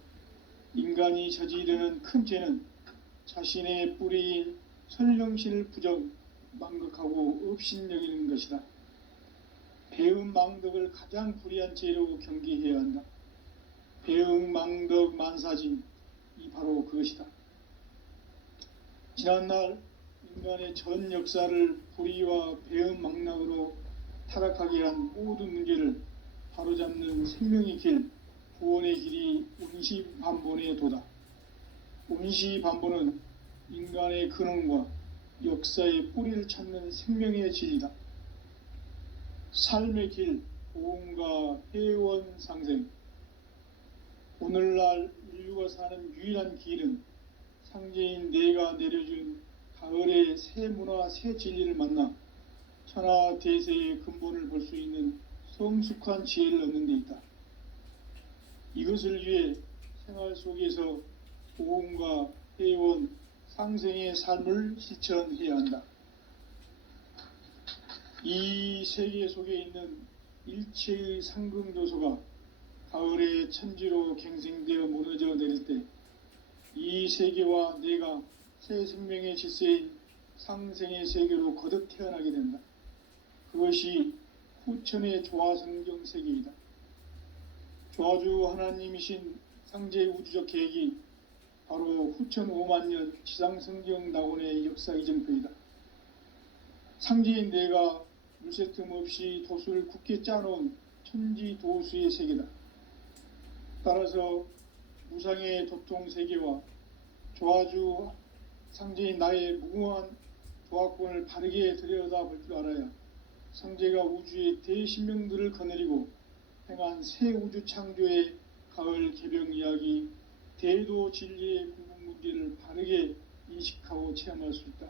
인간이 저지르는 큰 죄는 자신의 뿌리인 설령신을 부정, 망극하고 업신여기는 것이다. 배음 망덕을 가장 불의한 죄로 경계해야 한다. 배음 망덕 만사진, 바로 그것이다. 지난날 인간의 전 역사를 불의와 배은망락으로 타락하게 한 모든 문제를 바로잡는 생명의 길, 구원의 길이 운시반본의 도다. 운시반본은 인간의 근원과 역사의 뿌리를 찾는 생명의 진리다. 삶의 길, 보험과 회원 상생. 오늘날 인류가 사는 유일한 길은 상제인 내가 내려준 가을의 새 문화, 새 진리를 만나 천하 대세의 근본을 볼 수 있는 성숙한 지혜를 얻는 데 있다. 이것을 위해 생활 속에서 보험과 회원, 상생의 삶을 실천해야 한다. 이 세계 속에 있는 일체의 상승조소가 가을의 천지로 갱생되어 무너져 내릴 때 이 세계와 내가 새 생명의 질서인 상생의 세계로 거듭 태어나게 된다. 그것이 후천의 조화성경 세계이다. 조화주 하나님이신 상제의 우주적 계획이 바로 후천 5만 년 지상성경 낙원의 역사 이정표이다. 상제인 내가 물새 틈 없이 도수를 굳게 짜놓은 천지 도수의 세계다. 따라서 무상의 도통 세계와 조화주 상제인 나의 무궁한 조화권을 바르게 들여다볼 줄 알아야 상제가 우주의 대신명들을 거느리고 행한 새 우주 창조의 가을 개병 이야기, 대도 진리의 궁극 문제를 바르게 인식하고 체험할 수 있다.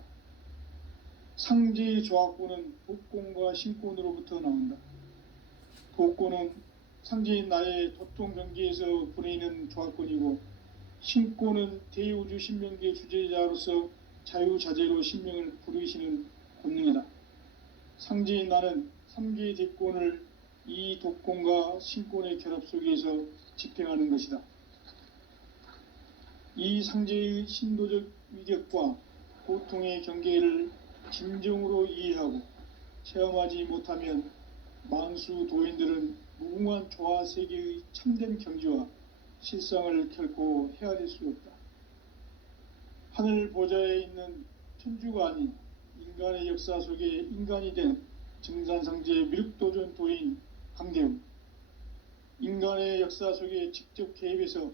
상제의 조화권은 복권과 신권으로부터 나온다. 복권은 상제인 나의 도통 경계에서 보내는 조화권이고, 신권은 대우주 신명계 주제자로서 자유자재로 신명을 부르시는 권능이다. 상제인 나는 3개의 대권을 이 독권과 신권의 결합 속에서 집행하는 것이다. 이 상제의 신도적 위력과 고통의 경계를 진정으로 이해하고 체험하지 못하면 만수 도인들은 무궁한 조화 세계의 참된 경지와 실상을 결코 헤아릴 수 없다. 하늘 보좌에 있는 천주가 아닌 인간의 역사 속에 인간이 된 증산상제 미륵도전 도인 강대웅, 인간의 역사 속에 직접 개입해서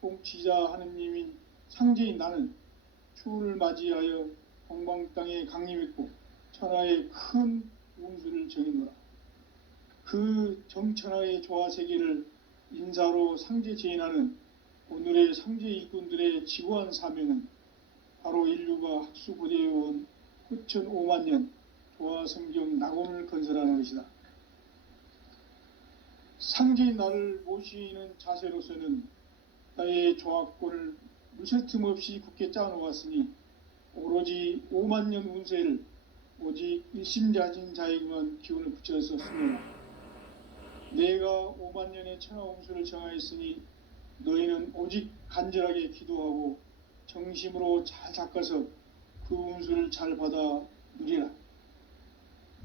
통치자 하느님인 상제인 나는 추운을 맞이하여 동방 땅에 강림했고 천하의 큰 운수를 정해노라. 그 정천하의 조화세계를 인사로 상제 제인하는 오늘의 상제 일꾼들의 지구한 사명은 바로 인류가 학수고대해온 후천 5만 년 조화성경 낙원을 건설하는 것이다. 상제인 나를 모시는 자세로서는 나의 조화권을 물새 틈 없이 굳게 짜놓았으니 오로지 5만 년 운세를 오직 일심자진 자에게만 기운을 붙여서 쓰노라. 내가 5만 년의 천하 운수를 정하였으니 너희는 오직 간절하게 기도하고 정심으로 잘 닦아서 그 운수를 잘 받아 누리라.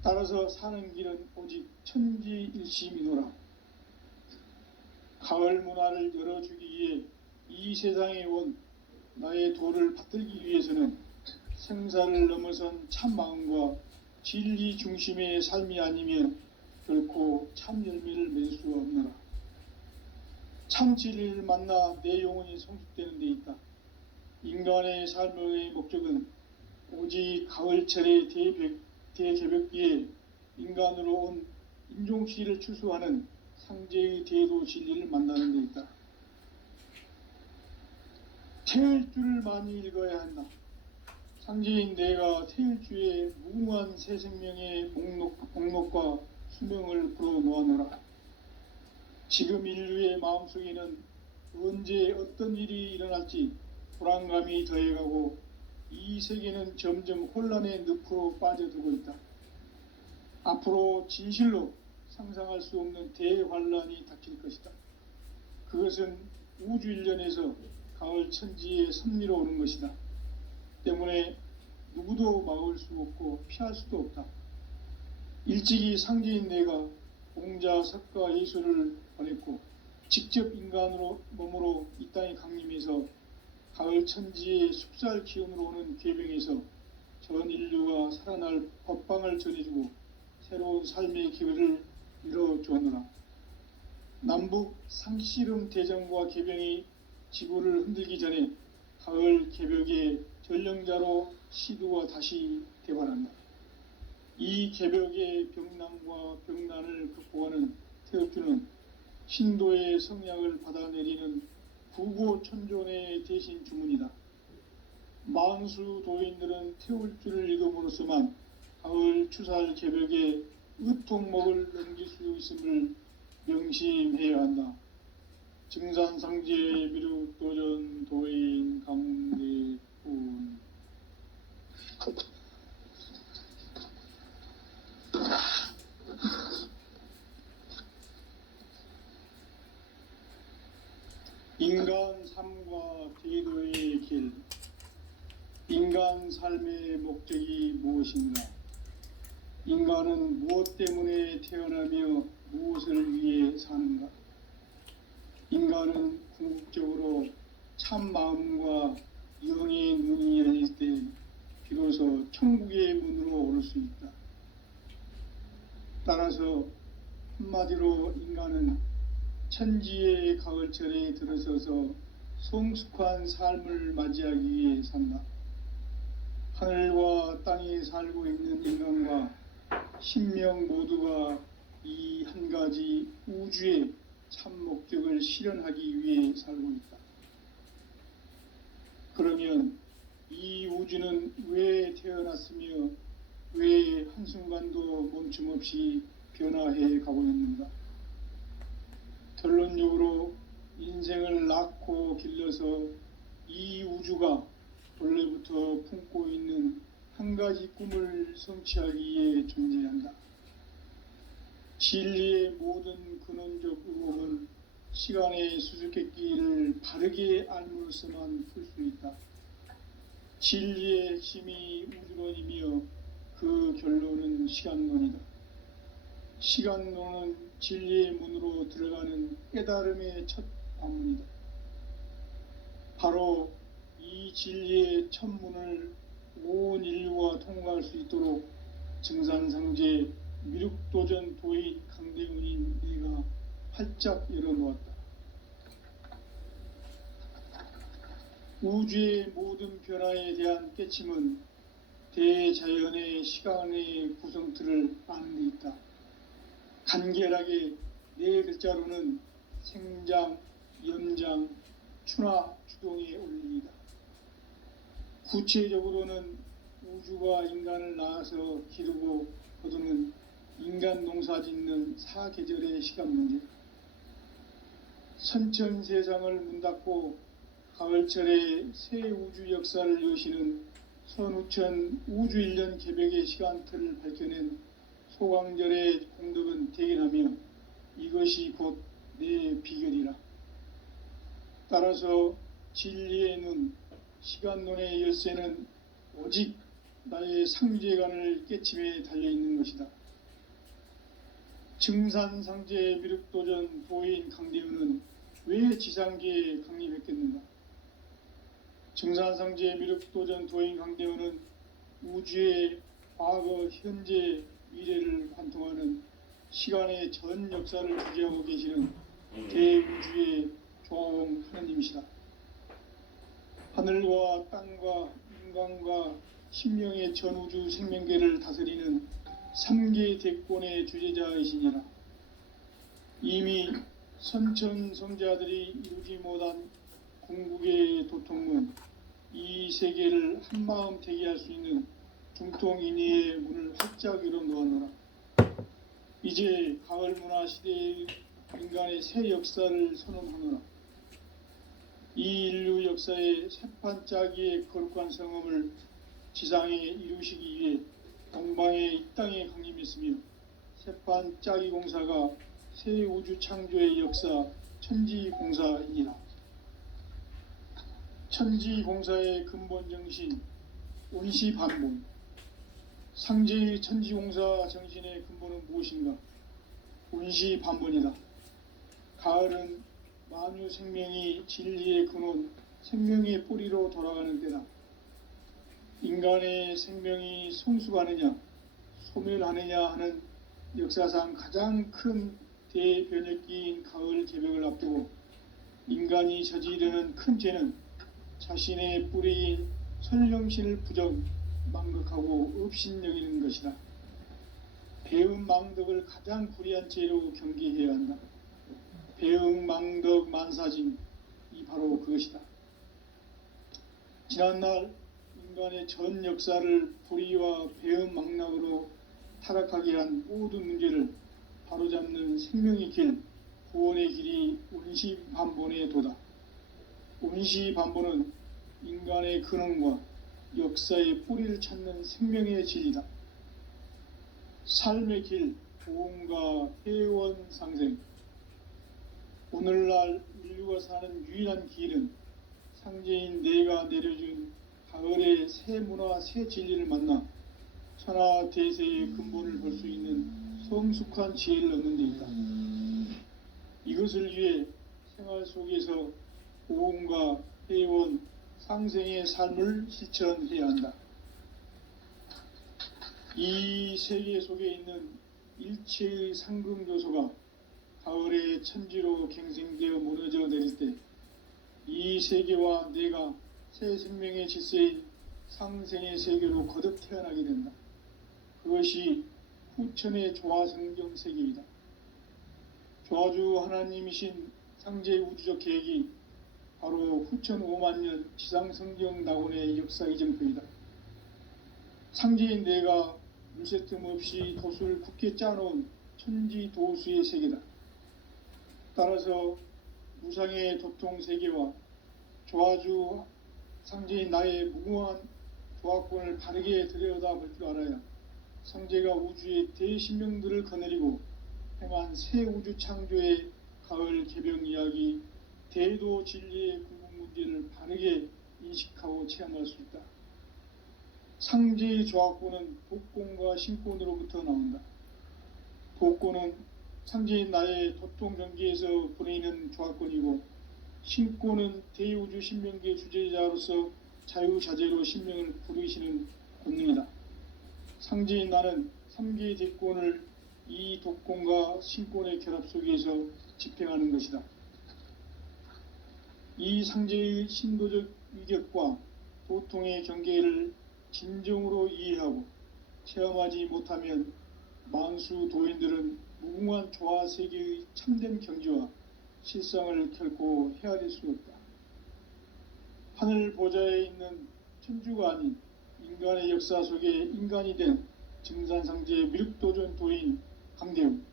따라서 사는 길은 오직 천지일심이노라. 가을 문화를 열어주기 위해 이 세상에 온 나의 도를 받들기 위해서는 생사를 넘어선 참 마음과 진리 중심의 삶이 아니면 결코 참 열매를 맺을 수가 없노라. 참 진리를 만나 내 영혼이 성숙되는 데 있다. 인간의 삶의 목적은 오직 가을철의 대개벽기에 인간으로 온 인종시를 추수하는 상제의 대도 진리를 만나는 데 있다. 태일주를 많이 읽어야 한다. 상제인 내가 태일주의 무궁한 새 생명의 목록과 수명을 불어놓아노라. 지금 인류의 마음속에는 언제 어떤 일이 일어날지 불안감이 더해가고 이 세계는 점점 혼란의 늪으로 빠져들고 있다. 앞으로 진실로 상상할 수 없는 대환란이 닥칠 것이다. 그것은 우주 일련에서 가을 천지의 섭리로 오는 것이다. 때문에 누구도 막을 수 없고 피할 수도 없다. 일찍이 상제인 내가 공자, 석가, 예수를 보냈고 직접 인간으로 몸으로 이 땅에 강림해서 가을 천지의 숲살 기운으로 오는 괴병에서 전 인류가 살아날 법방을 전해주고 새로운 삶의 기회를 열어주었노라. 남북 상씨름 대전과 개병이 지구를 흔들기 전에 가을 개벽의 전령자로 시두가 다시 대발한다. 이 개벽의 병난과 병난을 극복하는 태엽주는 신도의 성약을 받아내리는 구고천존의 대신 주문이다. 만수 도인들은 태울주를 읽음으로써만 가을 추살 개벽의 의통목을 넘길 수 있음을 명심해야 한다. 증산상제 미륵도전 도인 강대훈. 인간 삶과 제도의 길. 인간 삶의 목적이 무엇인가? 인간은 무엇 때문에 태어나며 무엇을 위해 사는가? 인간은 궁극적으로 참 마음과 영의 눈이 열릴 때 비로소 천국의 문으로 오를 수 있다. 따라서 한마디로 인간은 천지의 가을철에 들어서서 성숙한 삶을 맞이하기 위해 산다. 하늘과 땅에 살고 있는 인간과 신명 모두가 이 한 가지 우주의 참 목적을 실현하기 위해 살고 있다. 그러면 이 우주는 왜 태어났으며 왜 한순간도 멈춤 없이 변화해 가고 있는가? 결론적으로 인생을 낳고 길러서 이 우주가 원래부터 품고 있는 한 가지 꿈을 성취하기 위해 존재한다. 진리의 모든 근원적 의혹은 시간의 수수께끼를 바르게 알므로써만 풀 수 있다. 진리의 핵심이 우주론이며 그 결론은 시간론이다. 시간론은 진리의 문으로 들어가는 깨달음의 첫 관문이다. 바로 이 진리의 첫 문을 온 인류가 통과할 수 있도록 증산상제 미륵도전 도인 강대훈인 내가 활짝 열어놓았다. 우주의 모든 변화에 대한 깨침은 대자연의 시간의 구성틀을 아는 데 있다. 간결하게 네 글자로는 생장, 염장, 추나 추동의 원리이다. 구체적으로는 우주가 인간을 낳아서 기르고 거두는 인간 농사 짓는 사계절의 시간 문제. 선천 세상을 문 닫고 가을철에 새 우주 역사를 여시는 선우천 우주 1년 개벽의 시간틀을 밝혀낸 소강절의 공덕은 대견하며 이것이 곧 내 비결이라. 따라서 진리의 눈, 시간론의 열쇠는 오직 나의 상제관을 깨침에 달려있는 것이다. 증산상제 미륵도전 도인 강대훈은 왜 지상계에 강림했겠는가? 증산상제 미륵도전 도인 강대훈은 우주의 과거, 현재, 미래를 관통하는 시간의 전 역사를 주재하고 계시는 대우주의 조화홍 하느님이시다. 하늘과 땅과 인간과 신명의 전우주 생명계를 다스리는 3계 대권의 주제자이시니라. 이미 선천성자들이 이루지 못한 궁극의 도통문, 이 세계를 한마음 되게 할 수 있는 중통인의의 문을 활짝 열어놓았노라. 이제 가을 문화 시대의 인간의 새 역사를 선언하노라. 이 인류 역사의 새판 짜기의 거룩한 성험을 지상에 이루시기 위해 동방의 이 땅에 강림했으며 새판 짜기 공사가 새 우주 창조의 역사 천지공사이니라. 천지공사의 근본 정신 온시반본. 상제의 천지공사 정신의 근본은 무엇인가? 온시반본이다. 가을은 만유 생명이 진리의 근원 생명의 뿌리로 돌아가는 때다. 인간의 생명이 성숙하느냐 소멸하느냐 하는 역사상 가장 큰 대변혁기인 가을 개벽을 앞두고 인간이 저지르는 큰 죄는 자신의 뿌리인 선령신을 부정 망극하고 업신여기는 것이다. 배은망덕을 가장 불의한 죄로 경계해야 한다. 배은망덕 만사짐이 바로 그것이다. 지난날 인간의 전 역사를 불의와 배은망락으로 타락하게 한 모든 문제를 바로잡는 생명의 길, 구원의 길이 운시반본의 도다. 운시반본은 인간의 근원과 역사의 뿌리를 찾는 생명의 진리다. 삶의 길, 보험과 회원 상생. 오늘날 인류가 사는 유일한 길은 상제인 내가 내려준 가을의 새 문화, 새 진리를 만나 천하 대세의 근본을 볼 수 있는 성숙한 지혜를 얻는 데 있다. 이것을 위해 생활 속에서 보험과 회원, 상생의 삶을 실천해야 한다. 이 세계 속에 있는 일체의 상금 요소가 가을의 천지로 갱생되어 무너져 내릴 때 이 세계와 내가 새 생명의 질서인 상생의 세계로 거듭 태어나게 된다. 그것이 후천의 조화성경 세계이다. 조화주 하나님이신 상제의 우주적 계획이 바로 후천 5만년 지상성경 낙원의 역사 이정표이다. 상제인 내가 물새 틈 없이 도수를 굳게 짜놓은 천지 도수의 세계다. 따라서 무상의 도통 세계와 조화주 상제인 나의 무궁한 조화권을 바르게 들여다볼 줄 알아야 상제가 우주의 대신명들을 거느리고 행한 새 우주 창조의 가을 개병 이야기, 대도 진리의 궁극 문제를 바르게 인식하고 체험할 수 있다. 상제의 조화권은 독권과 신권으로부터 나온다. 독권은 상제인 나의 도통 경계에서 보내는 조화권이고, 신권은 대우주 신명계 주제자로서 자유자재로 신명을 부르시는 권능이다. 상제인 나는 3개의 대권을 이 독권과 신권의 결합 속에서 집행하는 것이다. 이 상제의 신도적 위격과 도통의 경계를 진정으로 이해하고 체험하지 못하면 만수 도인들은 무궁한 조화세계의 참된 경지와 실상을 결코 헤아릴 수 없다. 하늘 보좌에 있는 천주가 아닌 인간의 역사 속에 인간이 된 증산상제의 미륵도전 도인 강대웅,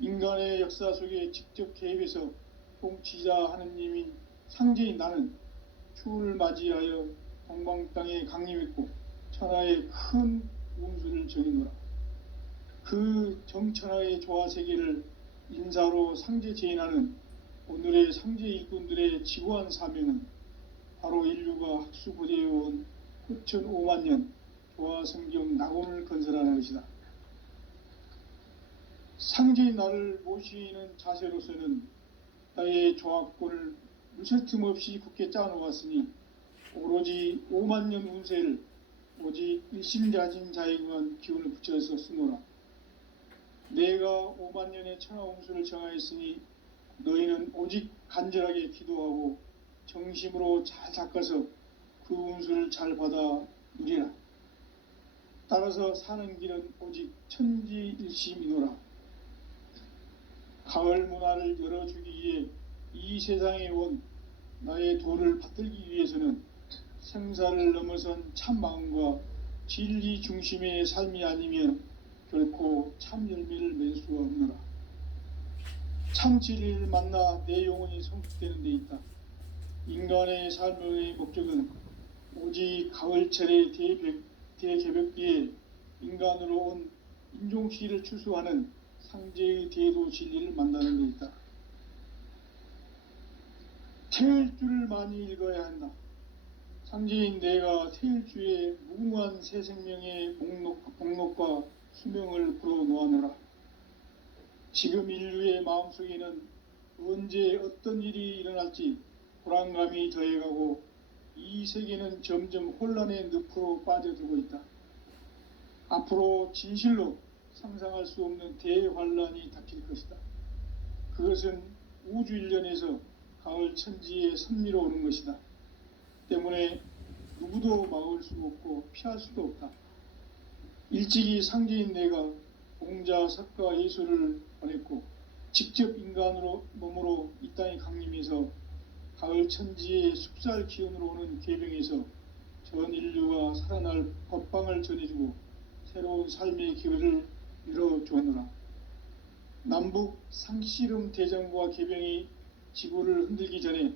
인간의 역사 속에 직접 개입해서 통치자 하느님인 상제인 나는 추을 맞이하여 동방 땅에 강림했고 천하의 큰 운수를 정해노라. 그 정천하의 조화세계를 인사로 상제 제인하는 오늘의 상제 일꾼들의 지고한 사명은 바로 인류가 학수고대해온 후천 5만년 조화성경 낙원을 건설하는 것이다. 상제인 나를 모시는 자세로서는 나의 조화권을 무쇠 틈 없이 굳게 짜놓았으니 오로지 5만년 운세를 오직 일심자진 자에게만 기운을 붙여서 쓰노라. 내가 5만년의 천하운수를 정하였으니 너희는 오직 간절하게 기도하고 정심으로 잘 닦아서 그 운수를 잘 받아 누리라. 따라서 사는 길은 오직 천지일심이노라. 가을 문화를 열어주기 위해 이 세상에 온 나의 도를 받들기 위해서는 생사를 넘어선 참마음과 진리 중심의 삶이 아니면 결코 참 열매를 맺을 수가 없노라. 참 진리를 만나 내 영혼이 성숙되는 데 있다. 인간의 삶의 목적은 오직 가을철의 대개벽기에 인간으로 온 인종시를 추수하는 상제의 대도 진리를 만나는 데 있다. 태일주를 많이 읽어야 한다. 상제인 내가 태일주의 무궁한 새 생명의 목록과 수명을 불어놓아노라. 지금 인류의 마음속에는 언제 어떤 일이 일어날지 불안감이 더해가고 이 세계는 점점 혼란의 늪으로 빠져들고 있다. 앞으로 진실로 상상할 수 없는 대환란이 닥칠 것이다. 그것은 우주 일련에서 가을 천지의 섭리로 오는 것이다. 때문에 누구도 막을 수 없고 피할 수도 없다. 일찍이 상제인 내가 공자, 석가, 예수를 보냈고 직접 인간으로 몸으로 이 땅에 강림해서 가을 천지의 숲살 기운으로 오는 계병에서 전 인류가 살아날 법방을 전해주고 새로운 삶의 기회를 열어주었노라. 남북 상씨름 대전과 계병이 지구를 흔들기 전에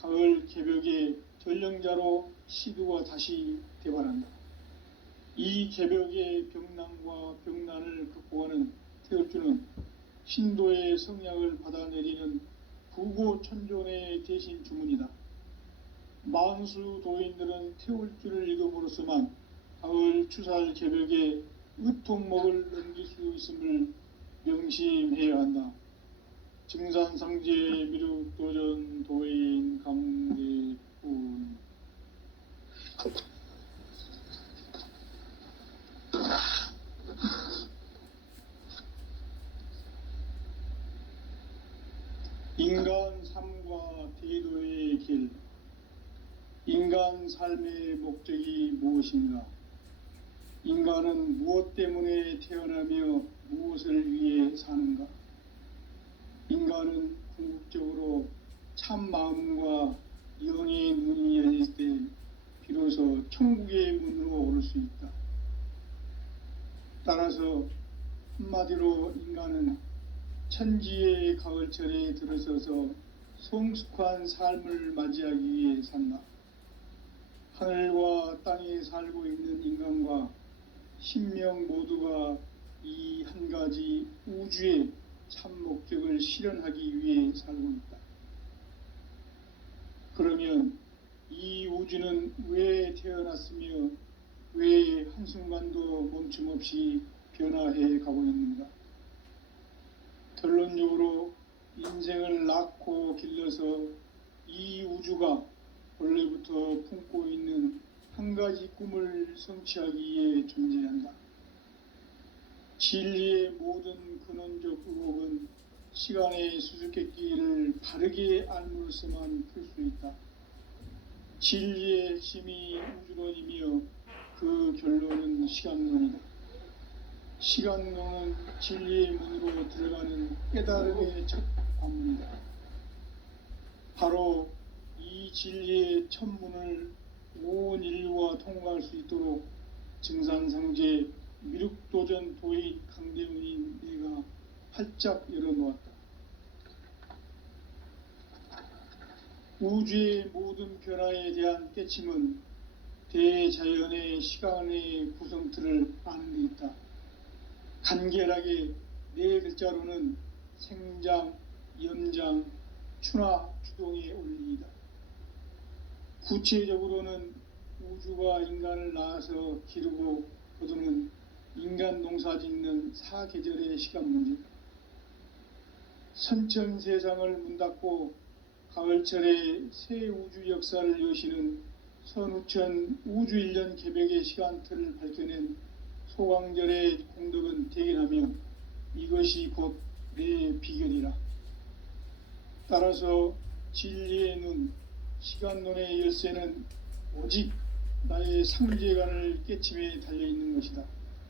가을 개벽의 전령자로 시두가 다시 대발한다. 이 개벽의 병난과 병난을 극복하는 태울주는 신도의 성약을 받아내리는 부고천존의 대신 주문이다. 만수 도인들은 태울주를 읽음으로써만 가을 추살 개벽의 의통목을 넘길 수 있음을 명심해야 한다. 증산상제 미륵도전 도인 강대훈. 인간 삶과 대도의 길. 인간 삶의 목적이 무엇인가? 인간은 무엇 때문에 태어나며 무엇을 위해 사는가? 인간은 궁극적으로 참 마음과 영의 문이 열릴 때 비로소 천국의 문으로 오를 수 있다. 따라서 한마디로 인간은 천지의 가을철에 들어서서 성숙한 삶을 맞이하기 위해 산다. 하늘과 땅에 살고 있는 인간과 신명 모두가 이 한 가지 우주의 참 목적을 실현하기 위해 살고 있다. 그러면 이 우주는 왜 태어났으며 왜 한순간도 멈춤없이 변화해 가고 있는가? 결론적으로 인생을 낳고 길러서 이 우주가 원래부터 품고 있는 한 가지 꿈을 성취하기 위해 존재한다. 진리의 모든 근원적 의혹은 시간의 수수께끼를 바르게 알므로서만 풀 수 있다. 진리의 핵심이 우주론이며 그 결론은 시간론이다. 시간론은 진리의 문으로 들어가는 깨달음의 첫 관문이다. 바로 이 진리의 첫 문을 온 인류가 통과할 수 있도록 증산상제 미륵도전 도인 강대훈인 내가 활짝 열어놓았다. 우주의 모든 변화에 대한 깨침은 대자연의 시간의 구성틀을 아는 데 있다. 간결하게 네 글자로는 생장, 연장, 추나 추동의 원리이다. 구체적으로는 우주가 인간을 낳아서 기르고 거두는 인간 농사 짓는 사계절의 시간 문제. 선천 세상을 문 닫고 가을철에 새 우주 역사를 여시는 선우천 우주 일년 개벽의 시간틀을 밝혀낸 소강절의 공덕은 대견하며 이것이 곧 내 비결이라. 따라서 진리의 눈, 시간론의 열쇠는 오직 나의 상제관을 깨침에 달려있는 것이다.